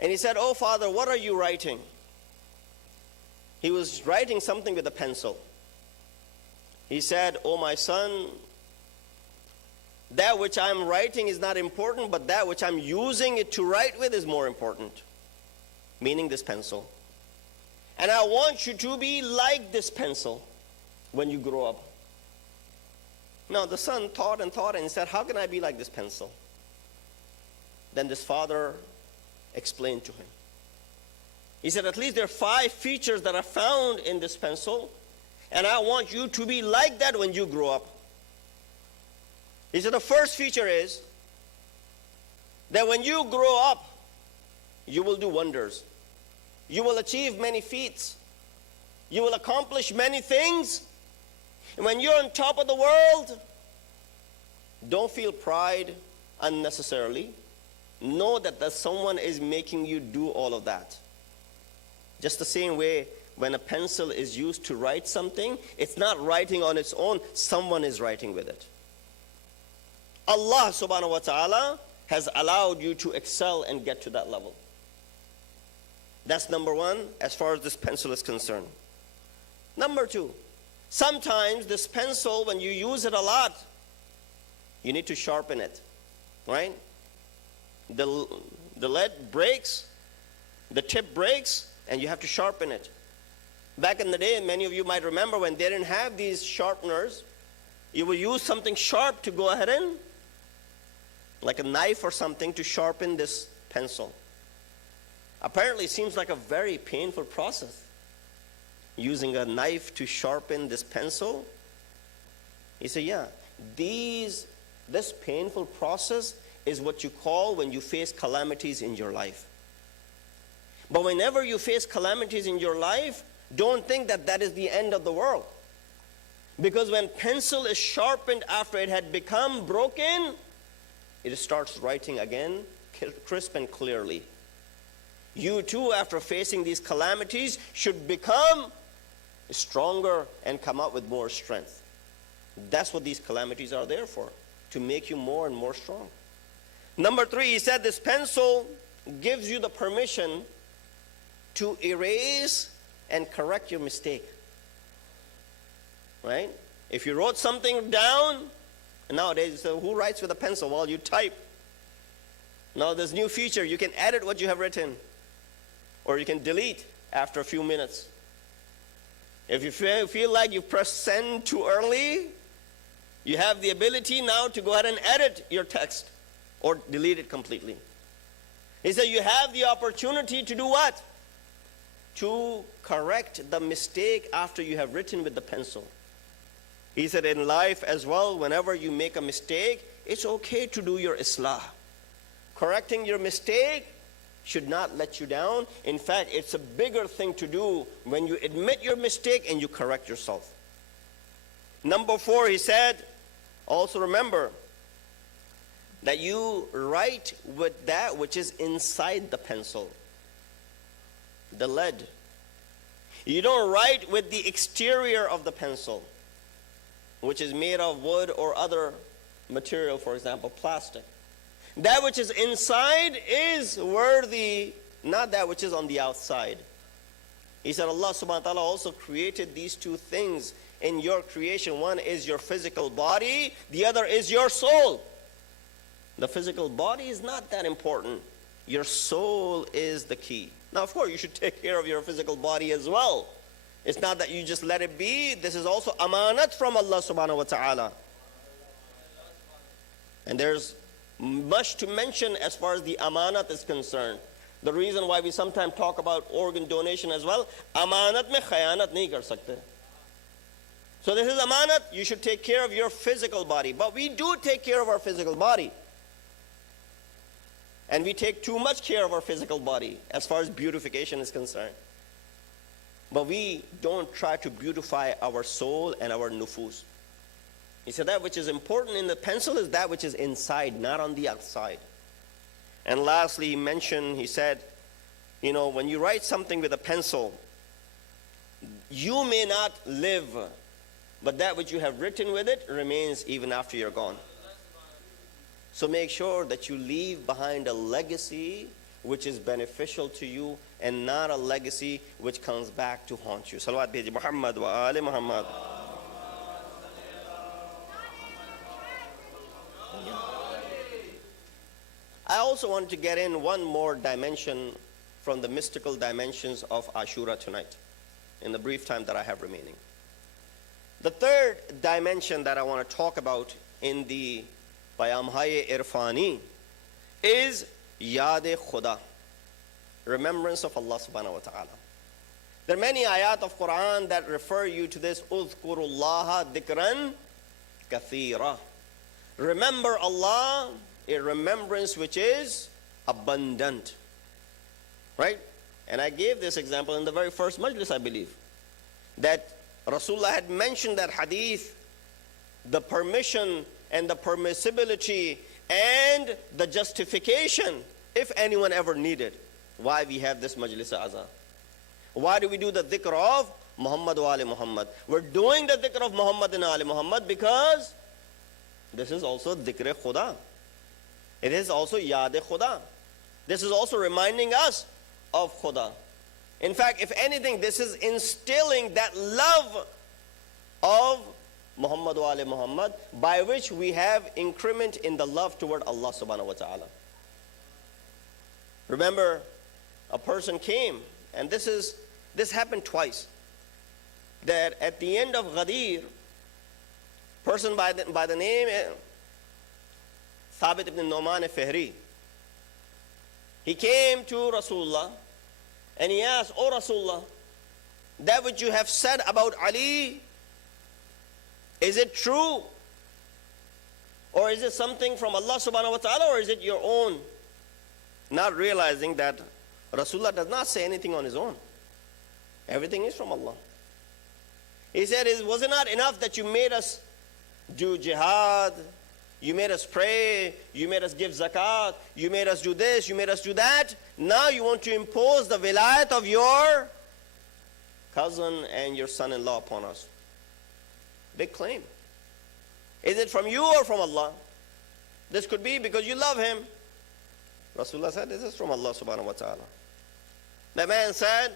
and he said, "Oh father, what are you writing?" He was writing something with a pencil. He said, "Oh my son, that which I'm writing is not important, but that which I'm using it to write with is more important." Meaning this pencil. "And I want you to be like this pencil when you grow up." Now the son thought and he said, "How can I be like this pencil?" Then this father explained to him. He said, "At least there are 5 features that are found in this pencil, and I want you to be like that when you grow up." He said the first feature is that when you grow up, you will do wonders. You will achieve many feats. You will accomplish many things. And when you're on top of the world, don't feel pride unnecessarily. Know that someone is making you do all of that. Just the same way when a pencil is used to write something, it's not writing on its own, someone is writing with it. Allah subhanahu wa ta'ala has allowed you to excel and get to that level. That's number 1 as far as this pencil is concerned. Number 2, sometimes this pencil, when you use it a lot, you need to sharpen it, right? The lead breaks, the tip breaks, and you have to sharpen it. Back in the day, many of you might remember when they didn't have these sharpeners, you would use something sharp to go ahead and, like a knife or something, to sharpen this pencil. Apparently, it seems like a very painful process. Using a knife to sharpen this pencil. He said, yeah, this painful process is what you call when you face calamities in your life. But whenever you face calamities in your life, don't think that that is the end of the world. Because when pencil is sharpened after it had become broken, it starts writing again, crisp and clearly. You too, after facing these calamities, should become stronger and come out with more strength. That's what these calamities are there for, to make you more and more strong. Number 3, he said this pencil gives you the permission to erase and correct your mistake. Right? If you wrote something down, nowadays, so who writes with a pencil? Well, you type. Now there's new feature. You can edit what you have written. Or you can delete after a few minutes. If you feel like you've pressed send too early, you have the ability now to go ahead and edit your text or delete it completely. He said you have the opportunity to do what? To correct the mistake after you have written with the pencil. He said in life as well, whenever you make a mistake, it's okay to do your islah. Correcting your mistake should not let you down. In fact, it's a bigger thing to do when you admit your mistake and you correct yourself. Number 4, he said, also remember that you write with that which is inside the pencil, the lead. You don't write with the exterior of the pencil, which is made of wood or other material, for example, plastic. That which is inside is worthy, not that which is on the outside. He said Allah subhanahu wa ta'ala also created these two things in your creation. One is your physical body, the other is your soul. The physical body is not that important. Your soul is the key. Now, of course, you should take care of your physical body as well. It's not that you just let it be. This is also amanat from Allah subhanahu wa ta'ala. And there's much to mention as far as the amanat is concerned. The reason why we sometimes talk about organ donation as well, amanat mein khayanat nahi kar sakte. So this is amanat, you should take care of your physical body. But we do take care of our physical body. And we take too much care of our physical body as far as beautification is concerned. But we don't try to beautify our soul and our nufus. He said that which is important in the pencil is that which is inside, not on the outside. And lastly, he mentioned, he said, you know, when you write something with a pencil, you may not live, but that which you have written with it remains even after you're gone. So make sure that you leave behind a legacy which is beneficial to you and not a legacy which comes back to haunt you. Salawat biji Muhammad wa ali Muhammad. I also want to get in one more dimension from the mystical dimensions of Ashura tonight, in the brief time that I have remaining. The third dimension that I want to talk about in the Bayamhaye Irfani is Yad Khuda, remembrance of Allah subhanahu wa ta'ala. There are many ayat of Quran that refer you to this, Uzkurullaha dhikran kathira. Remember Allah, a remembrance which is abundant. Right? And I gave this example in the very first majlis, I believe, that Rasulullah had mentioned that hadith, the permission and the permissibility and the justification, if anyone ever needed, why we have this majlis azan. Why do we do the dhikr of Muhammad wa ali Muhammad? We're doing the dhikr of Muhammad and ali Muhammad because this is also dhikr khuda. It is also yad khuda. This is also reminding us of khuda. In fact, if anything, this is instilling that love of Muhammad wa ali Muhammad, by which we have increment in the love toward Allah subhanahu wa ta'ala. Remember, a person came, and this happened twice, that at the end of Ghadir, person by the name Thabit ibn Nu'man al-Fihri, he came to Rasulullah and he asked, "O Rasulullah, that which you have said about Ali, is it true? Or is it something from Allah subhanahu wa ta'ala, or is it your own?" Not realizing that Rasulullah does not say anything on his own. Everything is from Allah. He said, was it not enough that you made us do jihad, you made us pray, you made us give zakat, you made us do this, you made us do that? Now you want to impose the vilayat of your cousin and your son-in-law upon us. Big claim. Is it from you or from Allah? This could be because you love him. Rasulullah said, this is from Allah subhanahu wa ta'ala. The man said,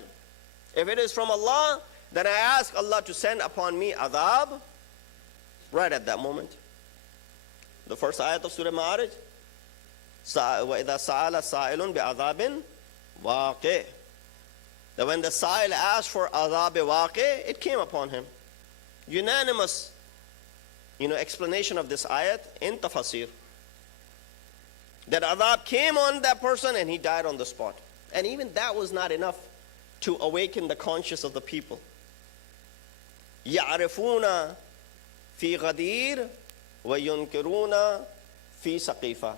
if it is from Allah, then I ask Allah to send upon me adhab right at that moment. The first ayat of Surah Ma'arij, وَإِذَا سَأَلَ سَائِلٌ بِعَذَابٍ وَاقِعٍ. That when the Sa'il asked for adhab waqi, it came upon him. Unanimous, explanation of this ayat in tafsir. That adhab came on that person and he died on the spot. And even that was not enough to awaken the conscience of the people. يَعْرِفُونَ فِي غَدِيرٍ وَيُنْكِرُونَ فِي سَقِيفَةٍ.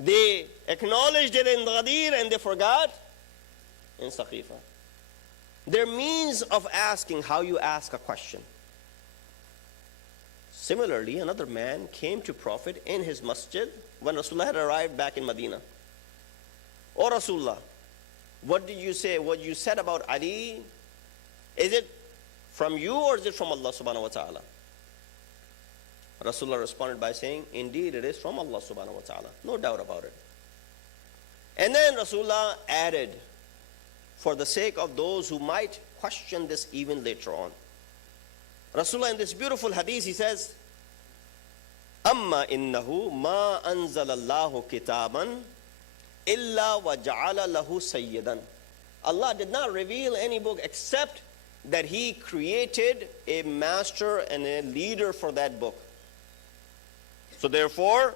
They acknowledged it in Ghadir and they forgot in Saqifa. Their means of asking, how you ask a question. Similarly, another man came to Prophet in his masjid when Rasulullah had arrived back in Medina. O Rasulullah, what did you say? What you said about Ali, is it from you or is it from Allah subhanahu wa ta'ala? Rasulullah responded by saying, indeed it is from Allah subhanahu wa ta'ala. No doubt about it. And then Rasulullah added, for the sake of those who might question this even later on. Rasulullah in this beautiful hadith, he says, Amma innahu ma anzalallahu kitaban illa wa ja'ala lahu sayyidan. Allah did not reveal any book except that He created a master and a leader for that book. So therefore,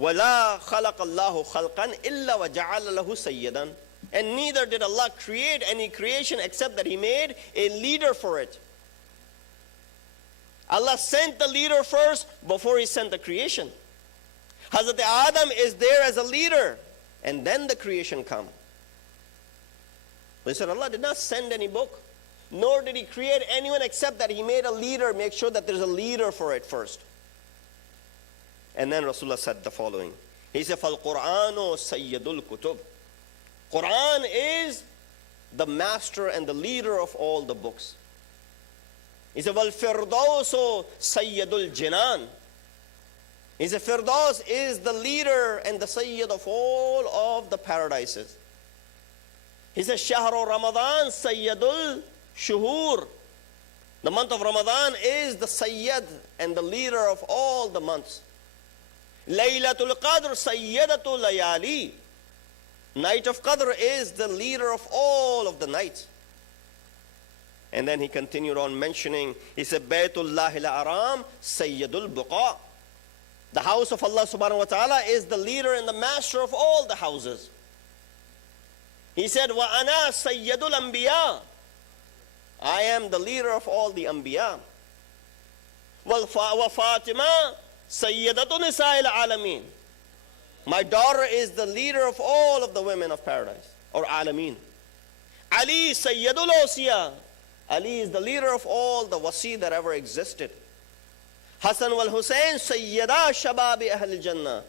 وَلَا خَلَقَ اللَّهُ خَلْقًا إِلَّا وَجَعَلَ لَهُ سَيِّدًا. And neither did Allah create any creation except that He made a leader for it. Allah sent the leader first before He sent the creation. Hazrat Adam is there as a leader, and then the creation come. They said Allah did not send any book, nor did He create anyone except that He made a leader, make sure that there's a leader for it first. And then Rasulullah said the following. He said, فَالْقُرْآنُ سَيِّدُ الْكُتُبِ. Quran is the master and the leader of all the books. He said, وَالْفِرْدَوْسُ سَيِّدُ الْجِنَانِ. He said, Firdaus is the leader and the Sayyid of all of the paradises. He said, Shahru Ramadan Sayyidul Shuhur. The month of Ramadan is the Sayyid and the leader of all the months. Laylatul Qadr Sayyidatul Layali. Night of Qadr is the leader of all of the nights. And then he continued on mentioning, he said, Baytullahil Aram Sayyidul Buqa. The house of Allah subhanahu wa ta'ala is the leader and the master of all the houses. He said, Wa ana Sayyidul Anbiya. I am the leader of all the Anbiya. Wa Fatima Sayyidatun Nisa'il Alameen. My daughter is the leader of all of the women of paradise, or Alameen. Ali Sayyidul Awsiya. Ali is the leader of all the wasi that ever existed. Hassan wal Hussein Sayyida Shababi Ahl Jannah.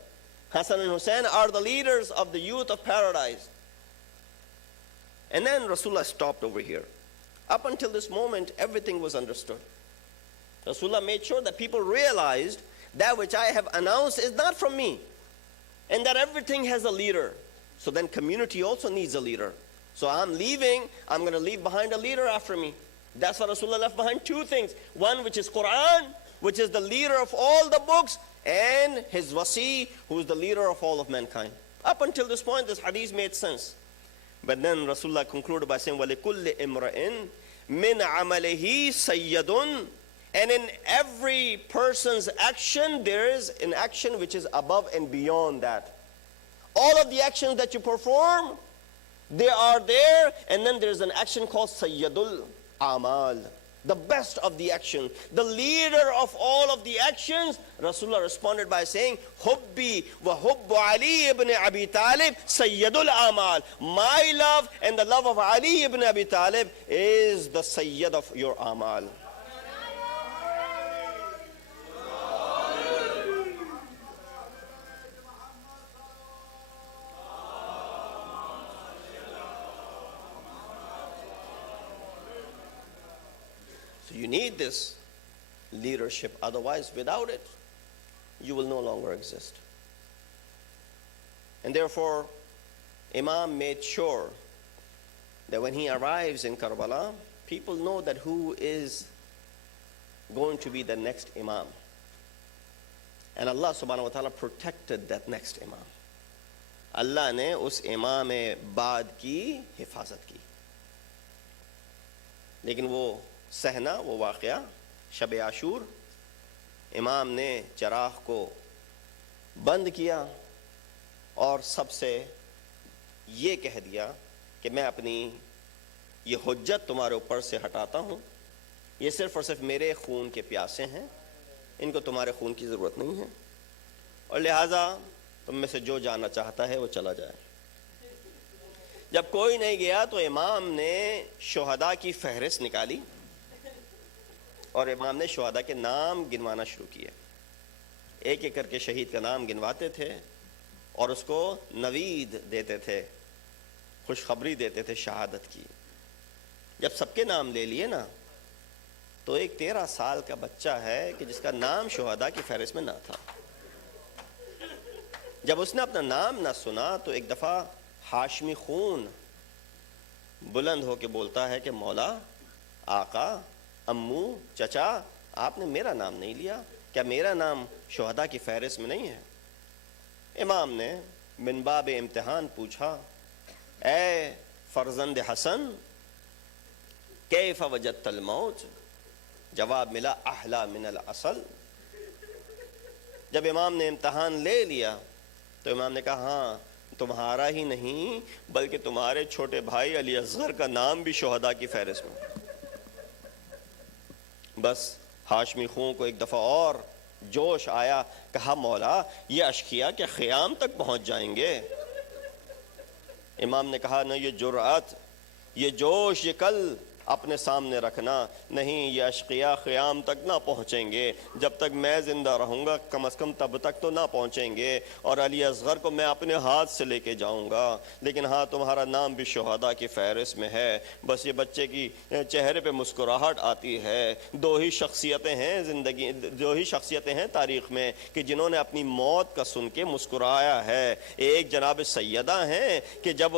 Hassan and Hussein are the leaders of the youth of paradise. And then Rasulullah stopped over here. Up until this moment, everything was understood. Rasulullah made sure that people realized that which I have announced is not from me, and that everything has a leader. So then community also needs a leader. So I'm leaving, I'm going to leave behind a leader after me. That's why Rasulullah left behind two things. One, which is Quran, which is the leader of all the books, and his wasi, who is the leader of all of mankind. Up until this point, this hadith made sense. But then Rasulullah concluded by saying, وَلِكُلِّ إِمْرَئٍ مِنْ عَمَلِهِ سَيَّدٌ. And in every person's action, there is an action which is above and beyond that. All of the actions that you perform, they are there, and then there's an action called Sayyidul Amal, the best of the action, the leader of all of the actions. Rasulullah responded by saying, Hubbi wa hubbu Ali ibn Abi Talib Sayyidul Amal. My love and the love of Ali ibn Abi Talib is the Sayyid of your Amal. You need this leadership, otherwise without it, you will no longer exist. And therefore, Imam made sure that when he arrives in Karbala, people know that who is going to be the next Imam. And Allah subhanahu wa ta'ala protected that next Imam. Allah نے اس امام بعد کی حفاظت کی. لیکن وہ سہنا وہ واقعہ شب عاشور، امام نے چراغ کو بند کیا اور سب سے یہ کہہ دیا کہ میں اپنی یہ حجت تمہارے اوپر سے ہٹاتا ہوں، یہ صرف اور صرف میرے خون کے پیاسے ہیں، ان کو تمہارے خون کی ضرورت نہیں ہے، اور لہٰذا تم میں سے جو جانا چاہتا ہے وہ چلا جائے. جب کوئی نہیں گیا تو امام نے شہداء کی فہرست نکالی اور امام نے شہداء کے نام گنوانا شروع کیے. ایک ایک کر کے شہید کا نام گنواتے تھے اور اس کو نوید دیتے تھے، خوشخبری دیتے تھے شہادت کی. جب سب کے نام لے لیے نا تو ایک 13 سال کا بچہ ہے کہ جس کا نام شہداء کی فہرست میں نہ تھا. جب اس نے اپنا نام نہ سنا تو ایک دفعہ ہاشمی خون بلند ہو کے بولتا ہے کہ مولا، آقا، امو، چچا، آپ نے میرا نام نہیں لیا، کیا میرا نام شہداء کی فہرست میں نہیں ہے؟ امام نے من باب امتحان پوچھا، اے فرزند حسن کیف وجدت الموت؟ جواب ملا احلا من العسل. جب امام نے امتحان لے لیا تو امام نے کہا ہاں، تمہارا ہی نہیں بلکہ تمہارے چھوٹے بھائی علی اصغر کا نام بھی شہداء کی فہرست میں. بس ہاشمی خون کو ایک دفعہ اور جوش آیا، کہا مولا یہ اشقیاء کے خیام تک پہنچ جائیں گے. امام نے کہا نہ، یہ جرأت، یہ جوش، یہ کل اپنے سامنے رکھنا نہیں، یہ اشقیاء خیام تک نہ پہنچیں گے، جب تک میں زندہ رہوں گا کم از کم تب تک تو نہ پہنچیں گے، اور علی اصغر کو میں اپنے ہاتھ سے لے کے جاؤں گا. لیکن ہاں تمہارا نام بھی شہداء کی فہرست میں ہے. بس یہ بچے کی چہرے پہ مسکراہٹ آتی ہے. دو ہی شخصیتیں ہیں زندگی، دو ہی شخصیتیں ہیں تاریخ میں کہ جنہوں نے اپنی موت کا سن کے مسکرایا ہے. ایک جناب سیدہ ہیں کہ جب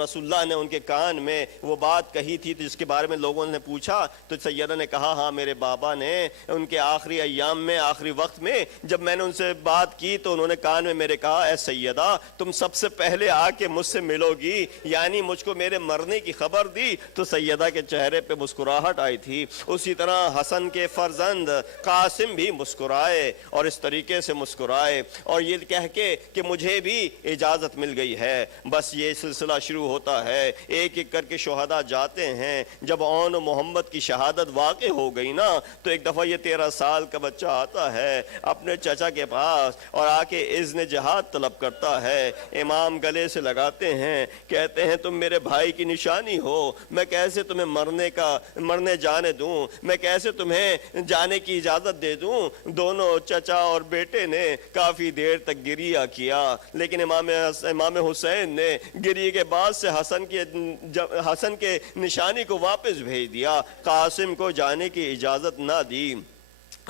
رسول اللہ نے ان کے کان میں وہ بات کہی تھی جس کے بارے میں لوگوں نے پوچھا تو سیدہ نے کہا ہاں میرے بابا نے ان کے آخری ایام میں، آخری وقت میں جب میں نے ان سے بات کی تو انہوں نے کان میں میرے کہا اے سیدہ تم سب سے پہلے آ کے مجھ سے ملو گی، یعنی مجھ کو میرے مرنے کی خبر دی. تو سیدہ کے چہرے پہ مسکراہٹ آئی تھی. اسی طرح حسن کے فرزند قاسم بھی مسکرائے اور اس طریقے سے مسکرائے اور یہ کہہ کے کہ مجھے بھی اجازت مل گئی ہے. بس یہ سلسلہ شروع ہوتا ہے، ایک ایک کر کے شہداء جاتے ہیں. جب اون محمد کی شہادت واقع ہو گئی نا تو ایک دفعہ یہ 13 سال کا بچہ آتا ہے اپنے چچا کے پاس اور آ کے اذن جہاد طلب کرتا ہے. امام گلے سے لگاتے ہیں، کہتے ہیں تم میرے بھائی کی نشانی ہو، میں کیسے تمہیں مرنے جانے دوں، میں کیسے تمہیں جانے کی اجازت دے دوں. دونوں چچا اور بیٹے نے کافی دیر تک گریہ کیا، لیکن امام حسین نے گریہ کے بعد سے حسن کے نشانی کو واپس بھیج دیا. قاسم کو جانے کی اجازت نہ دی.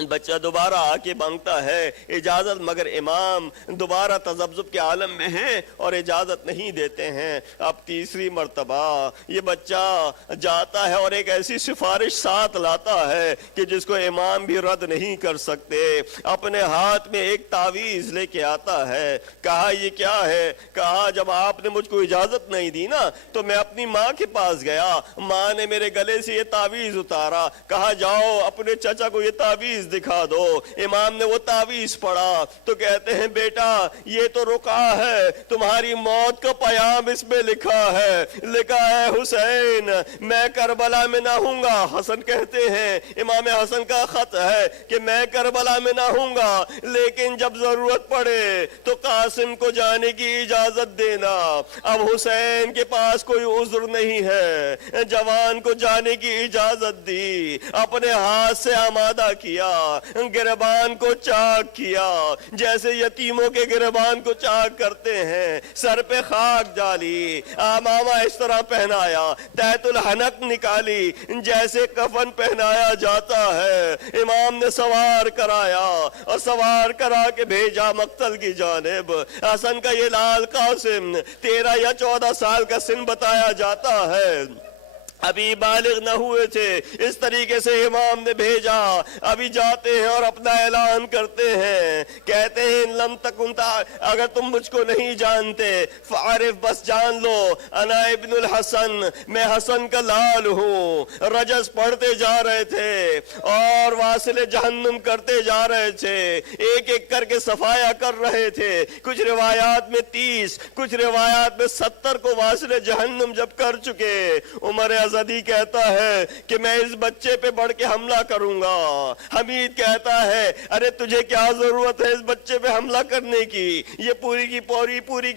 بچہ دوبارہ آ کے مانگتا ہے اجازت، مگر امام دوبارہ تذبذب کے عالم میں ہیں اور اجازت نہیں دیتے ہیں. اب تیسری مرتبہ یہ بچہ جاتا ہے اور ایک ایسی سفارش ساتھ لاتا ہے کہ جس کو امام بھی رد نہیں کر سکتے. اپنے ہاتھ میں ایک تعویذ لے کے آتا ہے. کہا یہ کیا ہے؟ کہا جب آپ نے مجھ کو اجازت نہیں دی نا تو میں اپنی ماں کے پاس گیا، ماں نے میرے گلے سے یہ تعویذ اتارا. کہا جاؤ اپنے چچا کو یہ تعویذ دکھا دو. امام نے وہ تعویذ پڑھا تو کہتے ہیں بیٹا یہ تو رقع ہے، تمہاری موت کا پیام اس میں لکھا ہے حسین میں کربلا میں نہ ہوں گا. حسن کہتے ہیں امام حسن کا خط ہے کہ میں کربلا میں نہ ہوں گا، لیکن جب ضرورت پڑے تو قاسم کو جانے کی اجازت دینا. اب حسین کے پاس کوئی عذر نہیں ہے، جوان کو جانے کی اجازت دی، اپنے ہاتھ سے آمادہ کیا. گریبان کو چاک کیا جیسے یتیموں کے گریبان کو چاک کرتے ہیں، سر پہ خاک ڈالی، امامہ اس طرح پہنایا، تحت الحنک نکالی جیسے کفن پہنایا جاتا ہے، امام نے سوار کرایا اور سوار کرا کے بھیجا مقتل کی جانب۔ حسن کا یہ لال قاسم 13 یا 14 سال کا سن بتایا جاتا ہے، ابھی بالغ نہ ہوئے تھے، اس طریقے سے امام نے بھیجا۔ ابھی جاتے ہیں اور اپنا اعلان کرتے ہیں، کہتے ہیں لم تکن اگر تم مجھ کو نہیں جانتے فعرف، بس جان لو انا ابن الحسن، میں حسن کا لال ہوں۔ رجز پڑھتے جا رہے تھے اور واصل جہنم کرتے جا رہے تھے، ایک ایک کر کے صفایا کر رہے تھے، کچھ روایات میں 30، کچھ روایات میں 70 کو واصل جہنم جب کر چکے، عمر ازدی کہتا ہے کہ میں اس بچے پہ بڑھ کے حملہ کروں گا۔ حمید کہتا ہے ارے تجھے کیا ضرورت ہے اس بچے پہ حملہ کرنے کی، یہ پوری کی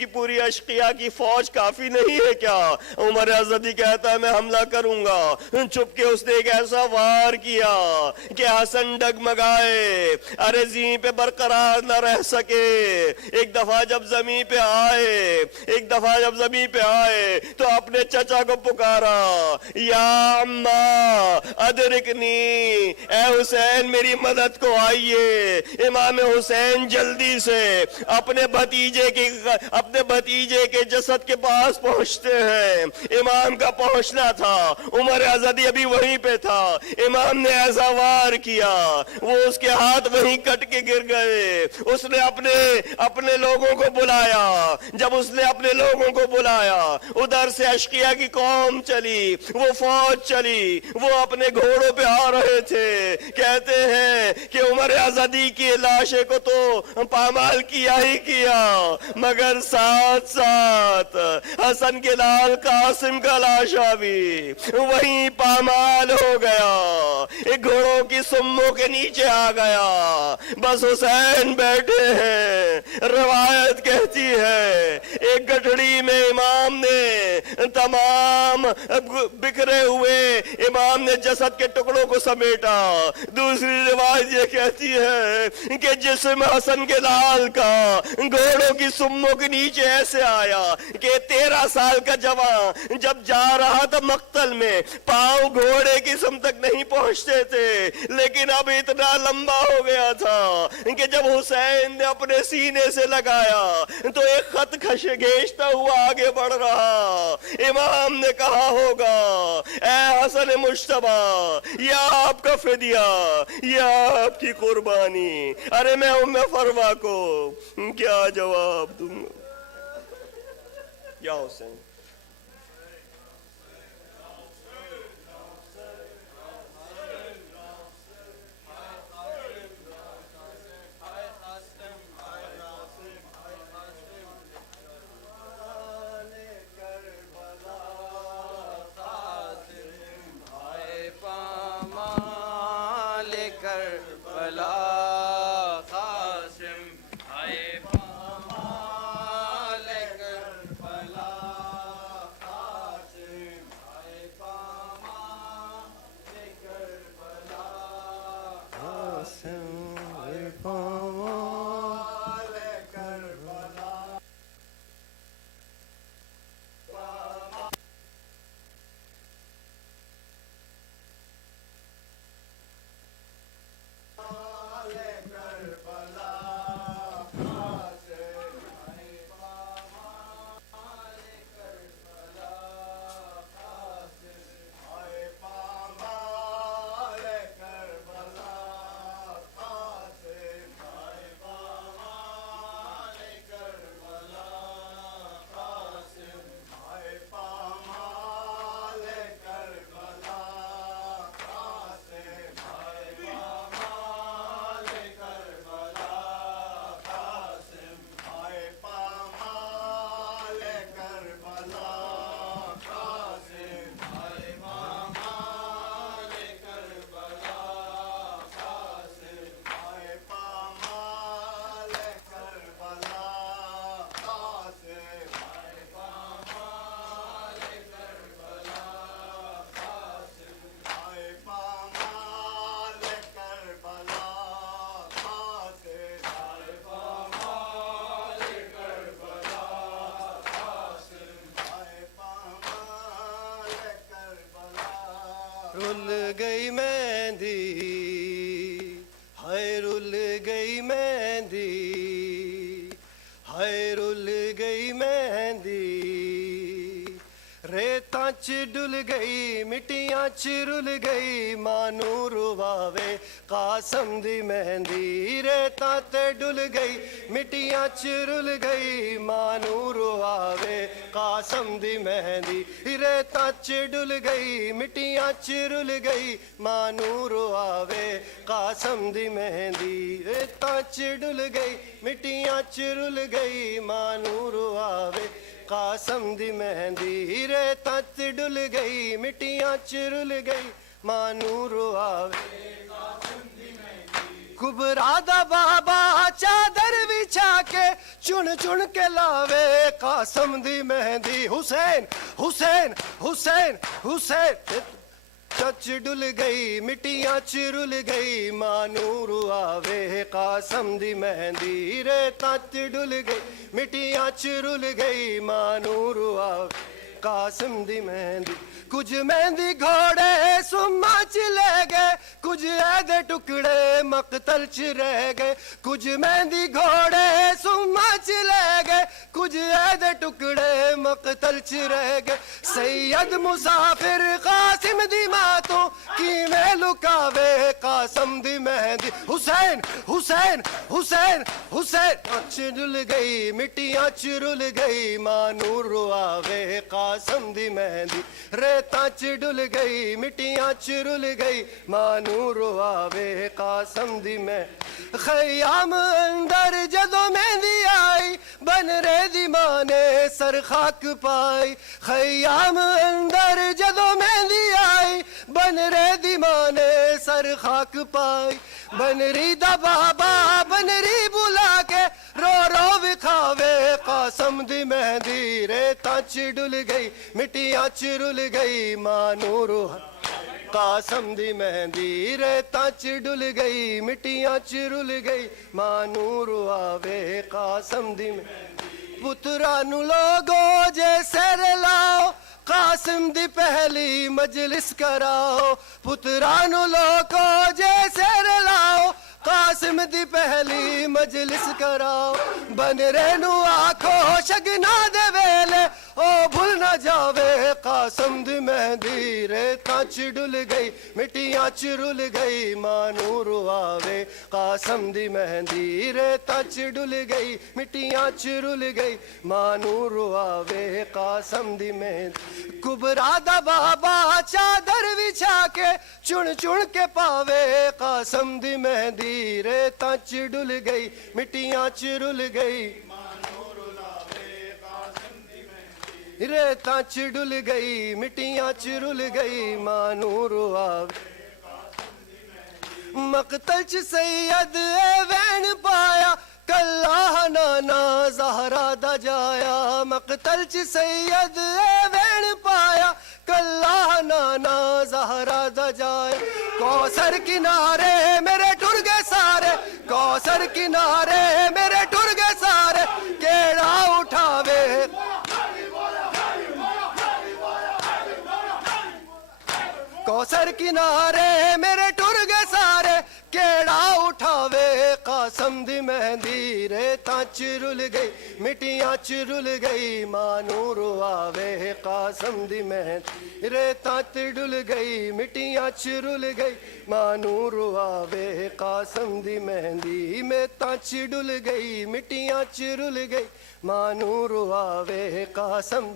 پوری اشقیاء کی فوج کافی نہیں ہے کیا؟ عمر ازدی کہتا ہے میں حملہ کروں گا۔ چھپ کے اس نے ایک ایسا وار کیا کہ حسن ڈگمگائے، ارے زمین پہ برقرار نہ رہ سکے۔ ایک دفعہ جب زمین پہ آئے تو اپنے چچا کو پکارا، یا عمّا ادرکنی، اے حسین میری مدد کو آئیے۔ امام حسین جلدی سے اپنے بھتیجے کے جسد کے پاس پہنچتے ہیں۔ امام کا پہنچنا تھا، عمر ازدی ابھی وہیں پہ تھا، امام نے ایسا وار کیا وہ اس کے ہاتھ وہیں کٹ کے گر گئے۔ اس نے اپنے لوگوں کو بلایا، جب اس نے اپنے لوگوں کو بلایا ادھر سے اشقیاء کی قوم چلی، وہ فوج چلی، وہ اپنے گھوڑوں پہ آ رہے تھے۔ کہتے ہیں کہ عمر ازدی کی لاشے کو تو پامال کیا ہی کیا، مگر ساتھ ساتھ حسن کے لال قاسم کا لاشا بھی وہیں پامال ہو گیا، ایک گھوڑوں کی سموں کے نیچے آ گیا، بس حسین بیٹھے ہیں۔ روایت کہتی ہے ایک گٹھڑی میں امام نے تمام بکھرے ہوئے امام نے جسد کے ٹکڑوں کو سمیٹا۔ دوسری روایت یہ کہتی ہے کہ جسم حسن کے لال کا گھوڑوں کی سموں کے نیچے ایسے آیا کہ 13 سال کا جوان جب جا رہا تھا مقتل میں، پاؤں گھوڑے کی سم تک نہیں پہنچتے تھے، لیکن اب اتنا لمبا ہو گیا تھا کہ جب حسین نے اپنے سینے سے لگایا تو ایک خط گھیچتا ہوا آگے بڑھ رہا۔ امام نے کہا ہوگا اے حسن مجتبی، یا آپ کا فدیہ، یا آپ کی قربانی، ارے میں ام فروا کو کیا جواب دوں گا؟ یا حسین گئی مہندی ہائے رل گئی مہندی ہائے رل گئی مہندی ریتاں چ ڈل گئی مٹیاں چ رل گئی مانو رواوے قاسم دی مہندی ریتاں تے ڈل گئی مٹیاں چ رل گئی مانو رواوے قاسم دی مہندی ریتاں چ ڈل گئی مٹیاں چ رل گئی مانو رواوے قاسم دی مہندی ریتاں چ ڈل گئی مٹیاں چ رل گئی مانو رواوے قاسم دی مہندی ریتاں چ ڈل گئی مٹیاں چ رل گئی مانو رواوے کبرا دا بابا چادر بچھا کے چن چن کے لاوے قاسم دی مہندی حسین حسین حسین حسین چچ ڈل گئی مٹیاں چ رل گئی مانو رواوے قاسم دی مہندی ریتاں چ ڈل گئی مٹیاں چ رل گئی مانو رواوے قاسم دی مہندی کچھ مہندی گھوڑے سما چ لے گئے کچھ ایدے ٹکڑے مقتل چ رہ گئے کچھ مہندی گھوڑے سما چ لے گئے کچھ ایدے ٹکڑے مقتل چ رہ گئے سید مسافر قاسم دی ماتوں کیویں لکاوے قاسم دی مہندی حسین حسین حسین حسین چ ڈل گئی مٹیاں چ رل گئی مانو رواوے قاسم دی مہندی ریتاں چ ڈل گئی مٹیاں چ رل گئی مانو رواوے قاسم دی میں خیام اندر جدو مہندی آئی بن رے دی ماں نے سر خاک پائی خیام اندر جدو مہندی آئی بن رے دی ماں نے سر خاک پائی بنری دا بابا بنری بلا کے رو رو وکھاوے قاسم دی مہندی ریتاں چ ڈل گئی مٹیاں چ رل گئی مانو رواوے قاسم دی مہندی ریتاں چ ڈل گئی مٹیاں چ رل گئی مانو رواوے قاسم دی مہندی پترانو لوگو جے سر لاؤ قاسم دی پہلی مجلس کراؤ پترانو لوگو جے سر لاؤ قاسم دی پہلی مجلس کراؤ بن رینو آکھو شگنا دے ویلے او بھول نہ جاوے قاسم دی مہندی ریتاں چ ڈل گئی مٹیاں چ رل گئی مانو رواوے قاسم دی مہندی ریتاں چ ڈل گئی مٹیاں چ رل گئی مانو رواوے قاسم دی مہندی کبرا دا بابا چادر بچھا کے چن چن کے پاوے قاسم دی مہندی ریتاں چ ڈل گئی مٹیاں چ رل گئی ریتاں چ ڈل گئی مٹیاں چ رل گئی مانو رواوے مقتل چ سید وین پایا کلہ نانا زہرا دا جایا مقتل چ سید وین پایا کلہ نانا زہرا دا جایا کوثر کنارے میرے ٹر گئے سارے کوثر کنارے میرے ٹر گئے سارے کیڑا اٹھاوے کوثر کنارے میرے ٹر گئے سارے کیڑا اٹھاوے قاسم دی مہندی ریتاں چ رل گئی مٹیاں چ رل گئی مانو رواوے قاسم دی مہندی ریتاں چ ڈل گئی مٹیاں چ رل گئی مانو رواوے قاسم دی مہندی ریتاں چ ڈل گئی مٹیاں چ رل گئی مانو رواوے قاسم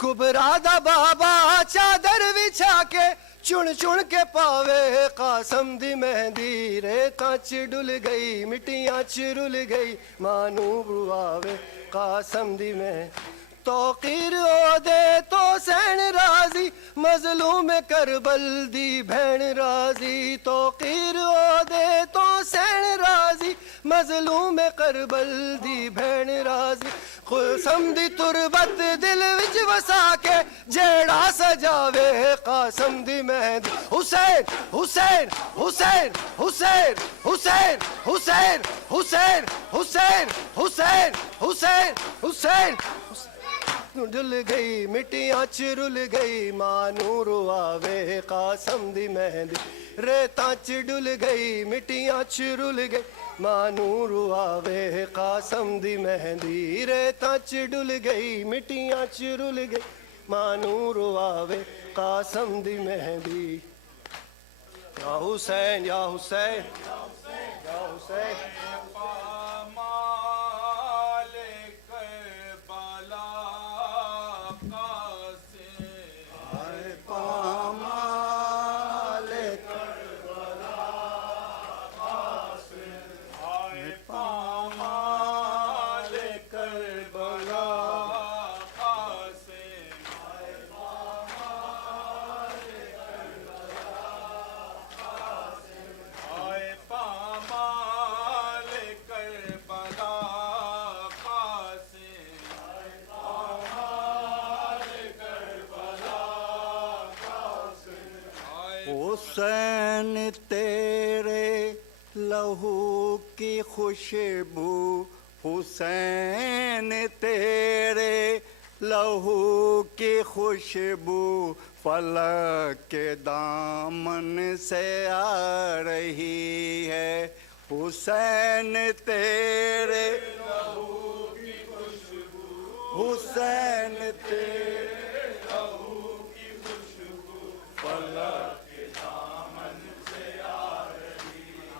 کبرا دا بابا چادر بچھا کے چن چن کے پاوے قاسم دی مہندی ریتاں چ ڈل گئی مٹیاں چ رل گئی مانو رواوے قاسم دی مہندی توقیر او دے تو سین راضی مظلوم کربل دی بہن راضی توقیر او دے تو سین راضی مظلوم کربل دی بہن راضی قاسم دی تربت دل وچ وسا کے جیڑا سجاوے قاسم دی مہندی حسین حسین حسین حسین حسین حسین حسین حسین حسین حسین حسین ڈل گئی مٹیاں چرل گئی مانو رواوے قاسم دی مہندی ریتاں چ ڈل گئی مٹیاں چرل گئی مانو رواوے قاسم دی مہندی ریتاں چ ڈل گئی مٹیاں چرل گئی مانو رواوے قاسم دی مہندی یا حسین یا حسین یا حسین حسین تیرے لہو کی خوشبو حسین تیرے لہو کی خوشبو فلک کے دامن سے آ رہی ہے حسین تیرے لہو کی خوشبو حسین تیرے لہو کی خوشبو فلک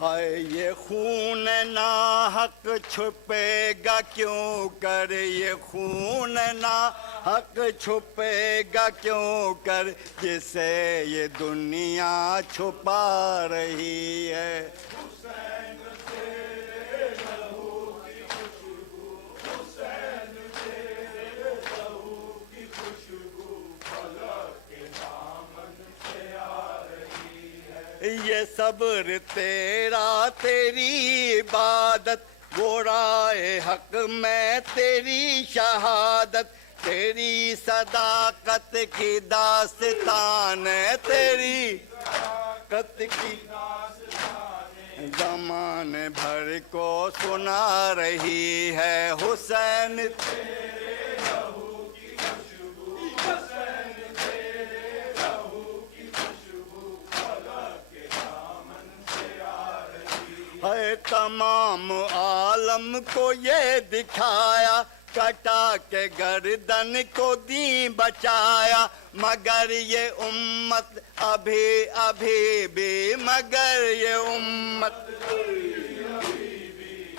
ہائے یہ خون ناحق چھپے گا کیوں کر یہ خون ناحق چھپے گا کیوں کر جسے یہ دنیا چھپا رہی ہے حسین تیرے لہو کی خوشبو حسین تیرے لہو کی خوشبو فلک کے دامن سے آ رہی ہے یہ صبر تیرا تیری عبادت وہ راہ حق میں تیری شہادت تیری صداقت کی داستان ہے تیری صداقت کی داستان زمان بھر کو سنا رہی ہے حسین تیرے لہو کی خوشبو حسین تیرے لہو کی خوشبو فلک کے دامن سے آ رہی ہے تمام عالم کو یہ دکھایا کٹا کے گردن کو دی بچایا مگر یہ امت ابھی ابھی بھی مگر یہ امت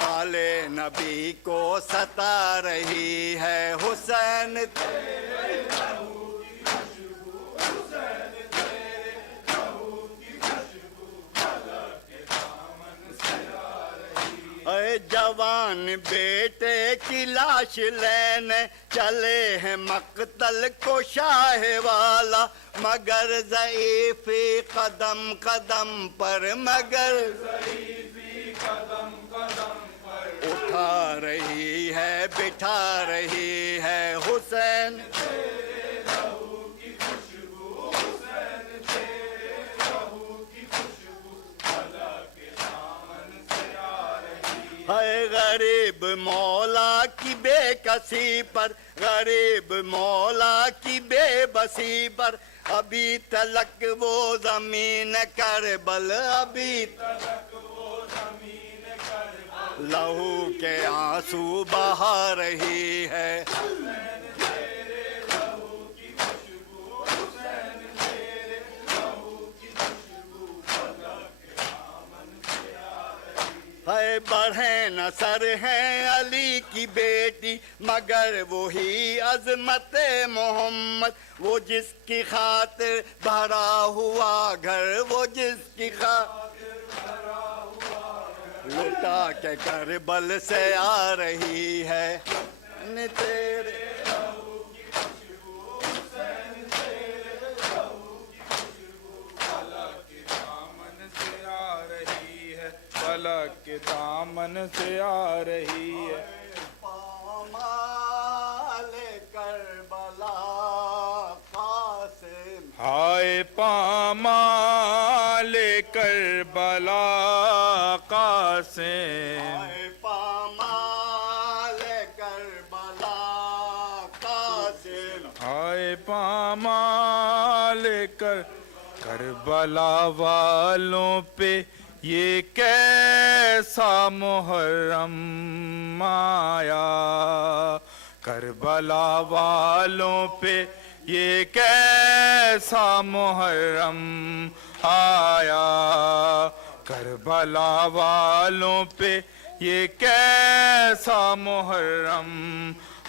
آل نبی کو ستا رہی ہے حسین تیرے لہو کی خوشبو حسین تیرے لہو کی خوشبو فلک کے دامن سے آ رہی ہے اے جوان بیٹے کی لاش لینے چلے ہیں مقتل کو شاہ والا مگر ضعیفی قدم قدم پر مگر ضعیفی قدم قدم پر اٹھا رہی ہے بٹھا رہی ہے حسین تیرے لہو کی خوشبو حسین تیرے لہو کی خوشبو فلک کے دامن سے آ رہی ہے غریب مولا کی بے کسی پر غریب مولا کی بے بسی پر ابھی تلک وہ زمین کربل ابھی تلک وہ زمین کربل لہو کے آنسو بہا رہی ہے حسین تیرے لہو کی خوشبو حسین تیرے لہو کی خوشبو فلک کے دامن سے آ رہی ہے بڑھے نصر ہیں علی کی بیٹی مگر وہی عظمت محمد وہ جس کی خاطر بھرا ہوا گھر وہ جس کی خاطر بھرا ہوا گھر لٹا کے کربل سے آ رہی ہے تیرے لہو کی خوشبو حسین تیرے لہو کی خوشبو فلک کے دامن سے آ رہی ہے فلک کے دامن سے آ رہی ہے پامال کربلا قاسم ہائے پامال کربلا قاسم پامال کربلا قاسم آئے پامال کر کربلا والوں پہ یہ کیسا محرم آیا، کربلا والوں پہ یہ کیسا محرم آیا، کربلا والوں پہ یہ کیسا محرم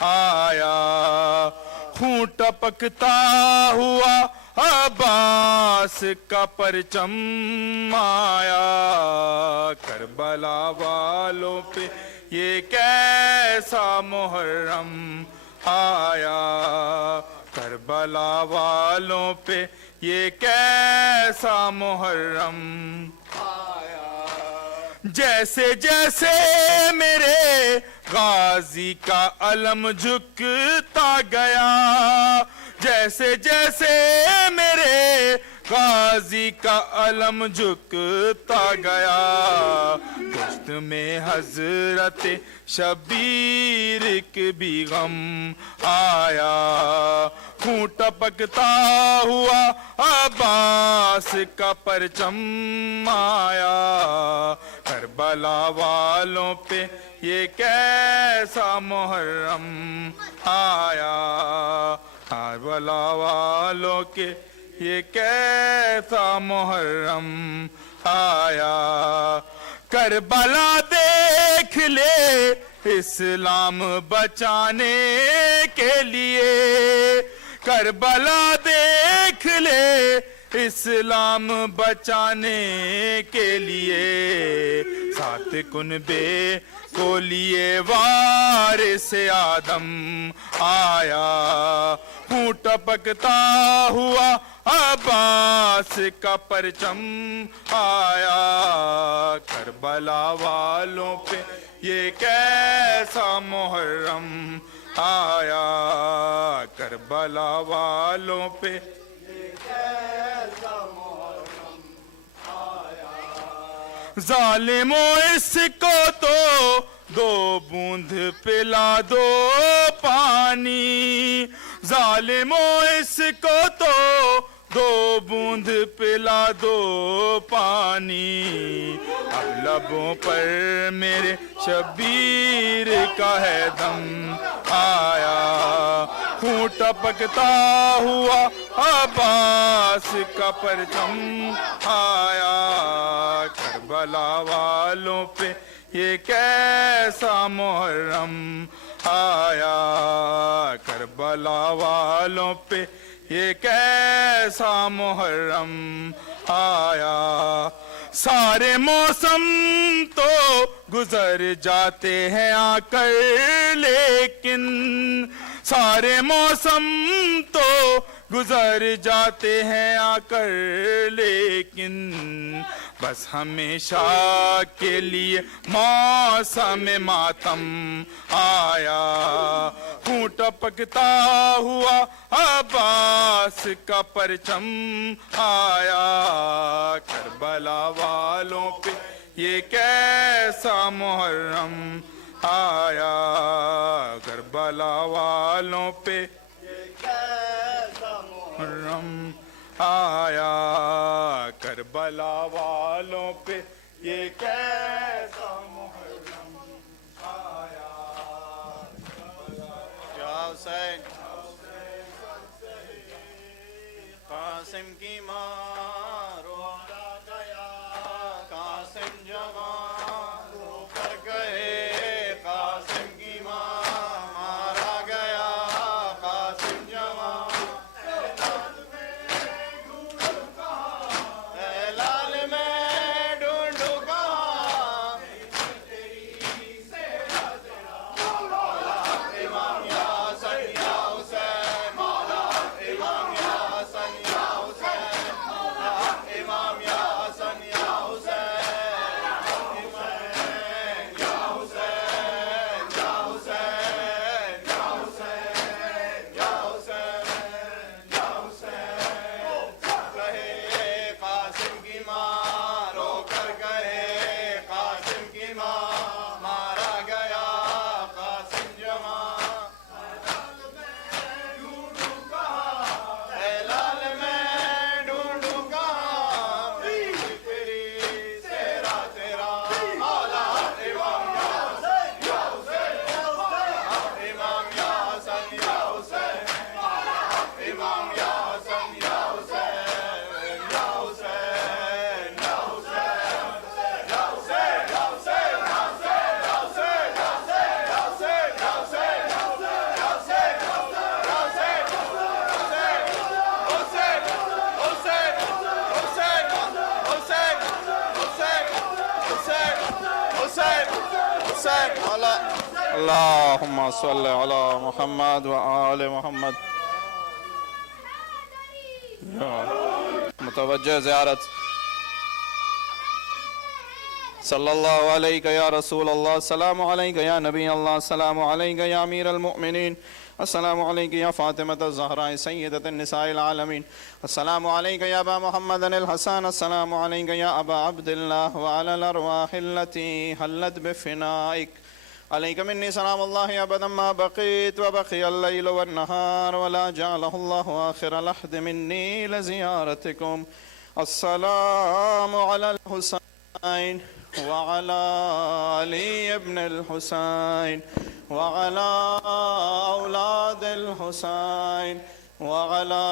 آیا، خون ٹپکتا ہوا عباس کا پرچم آیا، کربلا والوں پہ یہ کیسا محرم آیا، کربلا والوں پہ یہ کیسا محرم آیا، جیسے جیسے میرے غازی کا علم جھکتا گیا، جیسے جیسے میرے غازی کا علم جھکتا گیا، دشت میں حضرت شبیر کی بھی غم آیا، خون ٹپکتا ہوا عباس کا پرچم آیا، کربلا والوں پہ یہ کیسا محرم آیا، کربلا والوں کے یہ کیسا محرم آیا، کربلا دیکھ لے اسلام بچانے کے لیے، کربلا دیکھ لے اسلام بچانے کے لیے، سات کنبے کو لیے وارث آدم آیا، خون ٹپکتا ہوا عباس کا پرچم آیا، کربلا والوں پہ یہ کیسا محرم آیا، کربلا والوں پہ یہ کیسا محرم آیا، ظالموں اس کو تو دو بوند پلا دو پانی، ظالموں اس کو تو دو بوند پلا دو پانی، اب لبوں پر میرے شبیر کا ہے دم آیا، خون ٹپکتا ہوا عباس کا پرچم آیا، کربلا والوں پہ یہ کیسا محرم آیا، کربلا والوں پہ یہ کیسا محرم آیا، سارے موسم تو گزر جاتے ہیں آ کر لیکن، سارے موسم تو گزر جاتے ہیں آ کر لیکن، بس ہمیشہ کے لیے موسم ماتم آیا، خون ٹپکتا ہوا عباس کا پرچم آیا، کربلا والوں پہ یہ کیسا محرم آیا، کربلا والوں پہ یہ کیسا محرم آیا، کربلا والوں پہ یہ کیسا محرم آیا، یا حسین قاسم کی ماں روتا گیا، قاسم جوان رو کر گئے، قاسم کی ماں مارا گیا، قاسم جوان اللهم صل على محمد وآل محمد. متوجہ زیارت. صلی اللہ علیہ یا رسول اللہ، السلام علیک یا نبی اللہ، السلام علیک یا امیر المؤمنین، السلام علیک یا فاطمة الزہراء سیدۃ النساء العالمین، السلام علیک یا ابا محمد الحسن، السلام علیک یا ابا عبد اللہ، وعلی الارواح التي حلت بفنائک، علیک منی سلام اللہ ابدا ما بقیت وبقی اللیل والنہار ولا جعلہ اللہ آخر لحظ منی لزیارتکم. السلام علی الحسین وعلى علي بن الحسين وعلى أولاد الحسين وعلى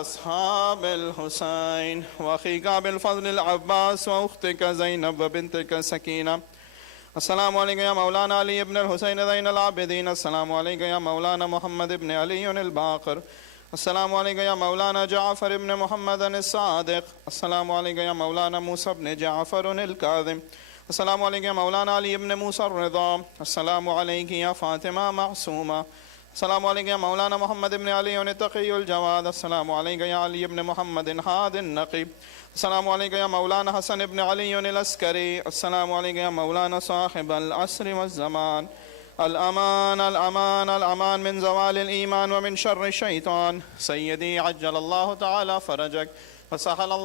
أصحاب الحسين وأخيك بالفضل العباس وأختك زينب وبنتك سكينة. السلام عليك يا مولانا علي بن الحسين زين العابدين، السلام عليك يا مولانا محمد بن علي الباقر، السلام عليك يا مولانا جعفر بن محمد الصادق، السلام عليك يا مولانا موسى بن جعفر الكاظم، السلام عليك يا مولانا علي بن موسى الرضا، السلام عليك يا فاطمة معصومة، السلام عليك يا مولانا محمد بن علي التقي الجواد، السلام عليك يا علي بن محمد هادي النقي، السلام عليك يا مولانا حسن بن علي العسكري، السلام عليك يا مولانا صاحب العصر والزمان. الأمان الأمان الأمان من زوال الإيمان ومن شر الشيطان. سيدي عجل الله تعالى فرجك وسهل الله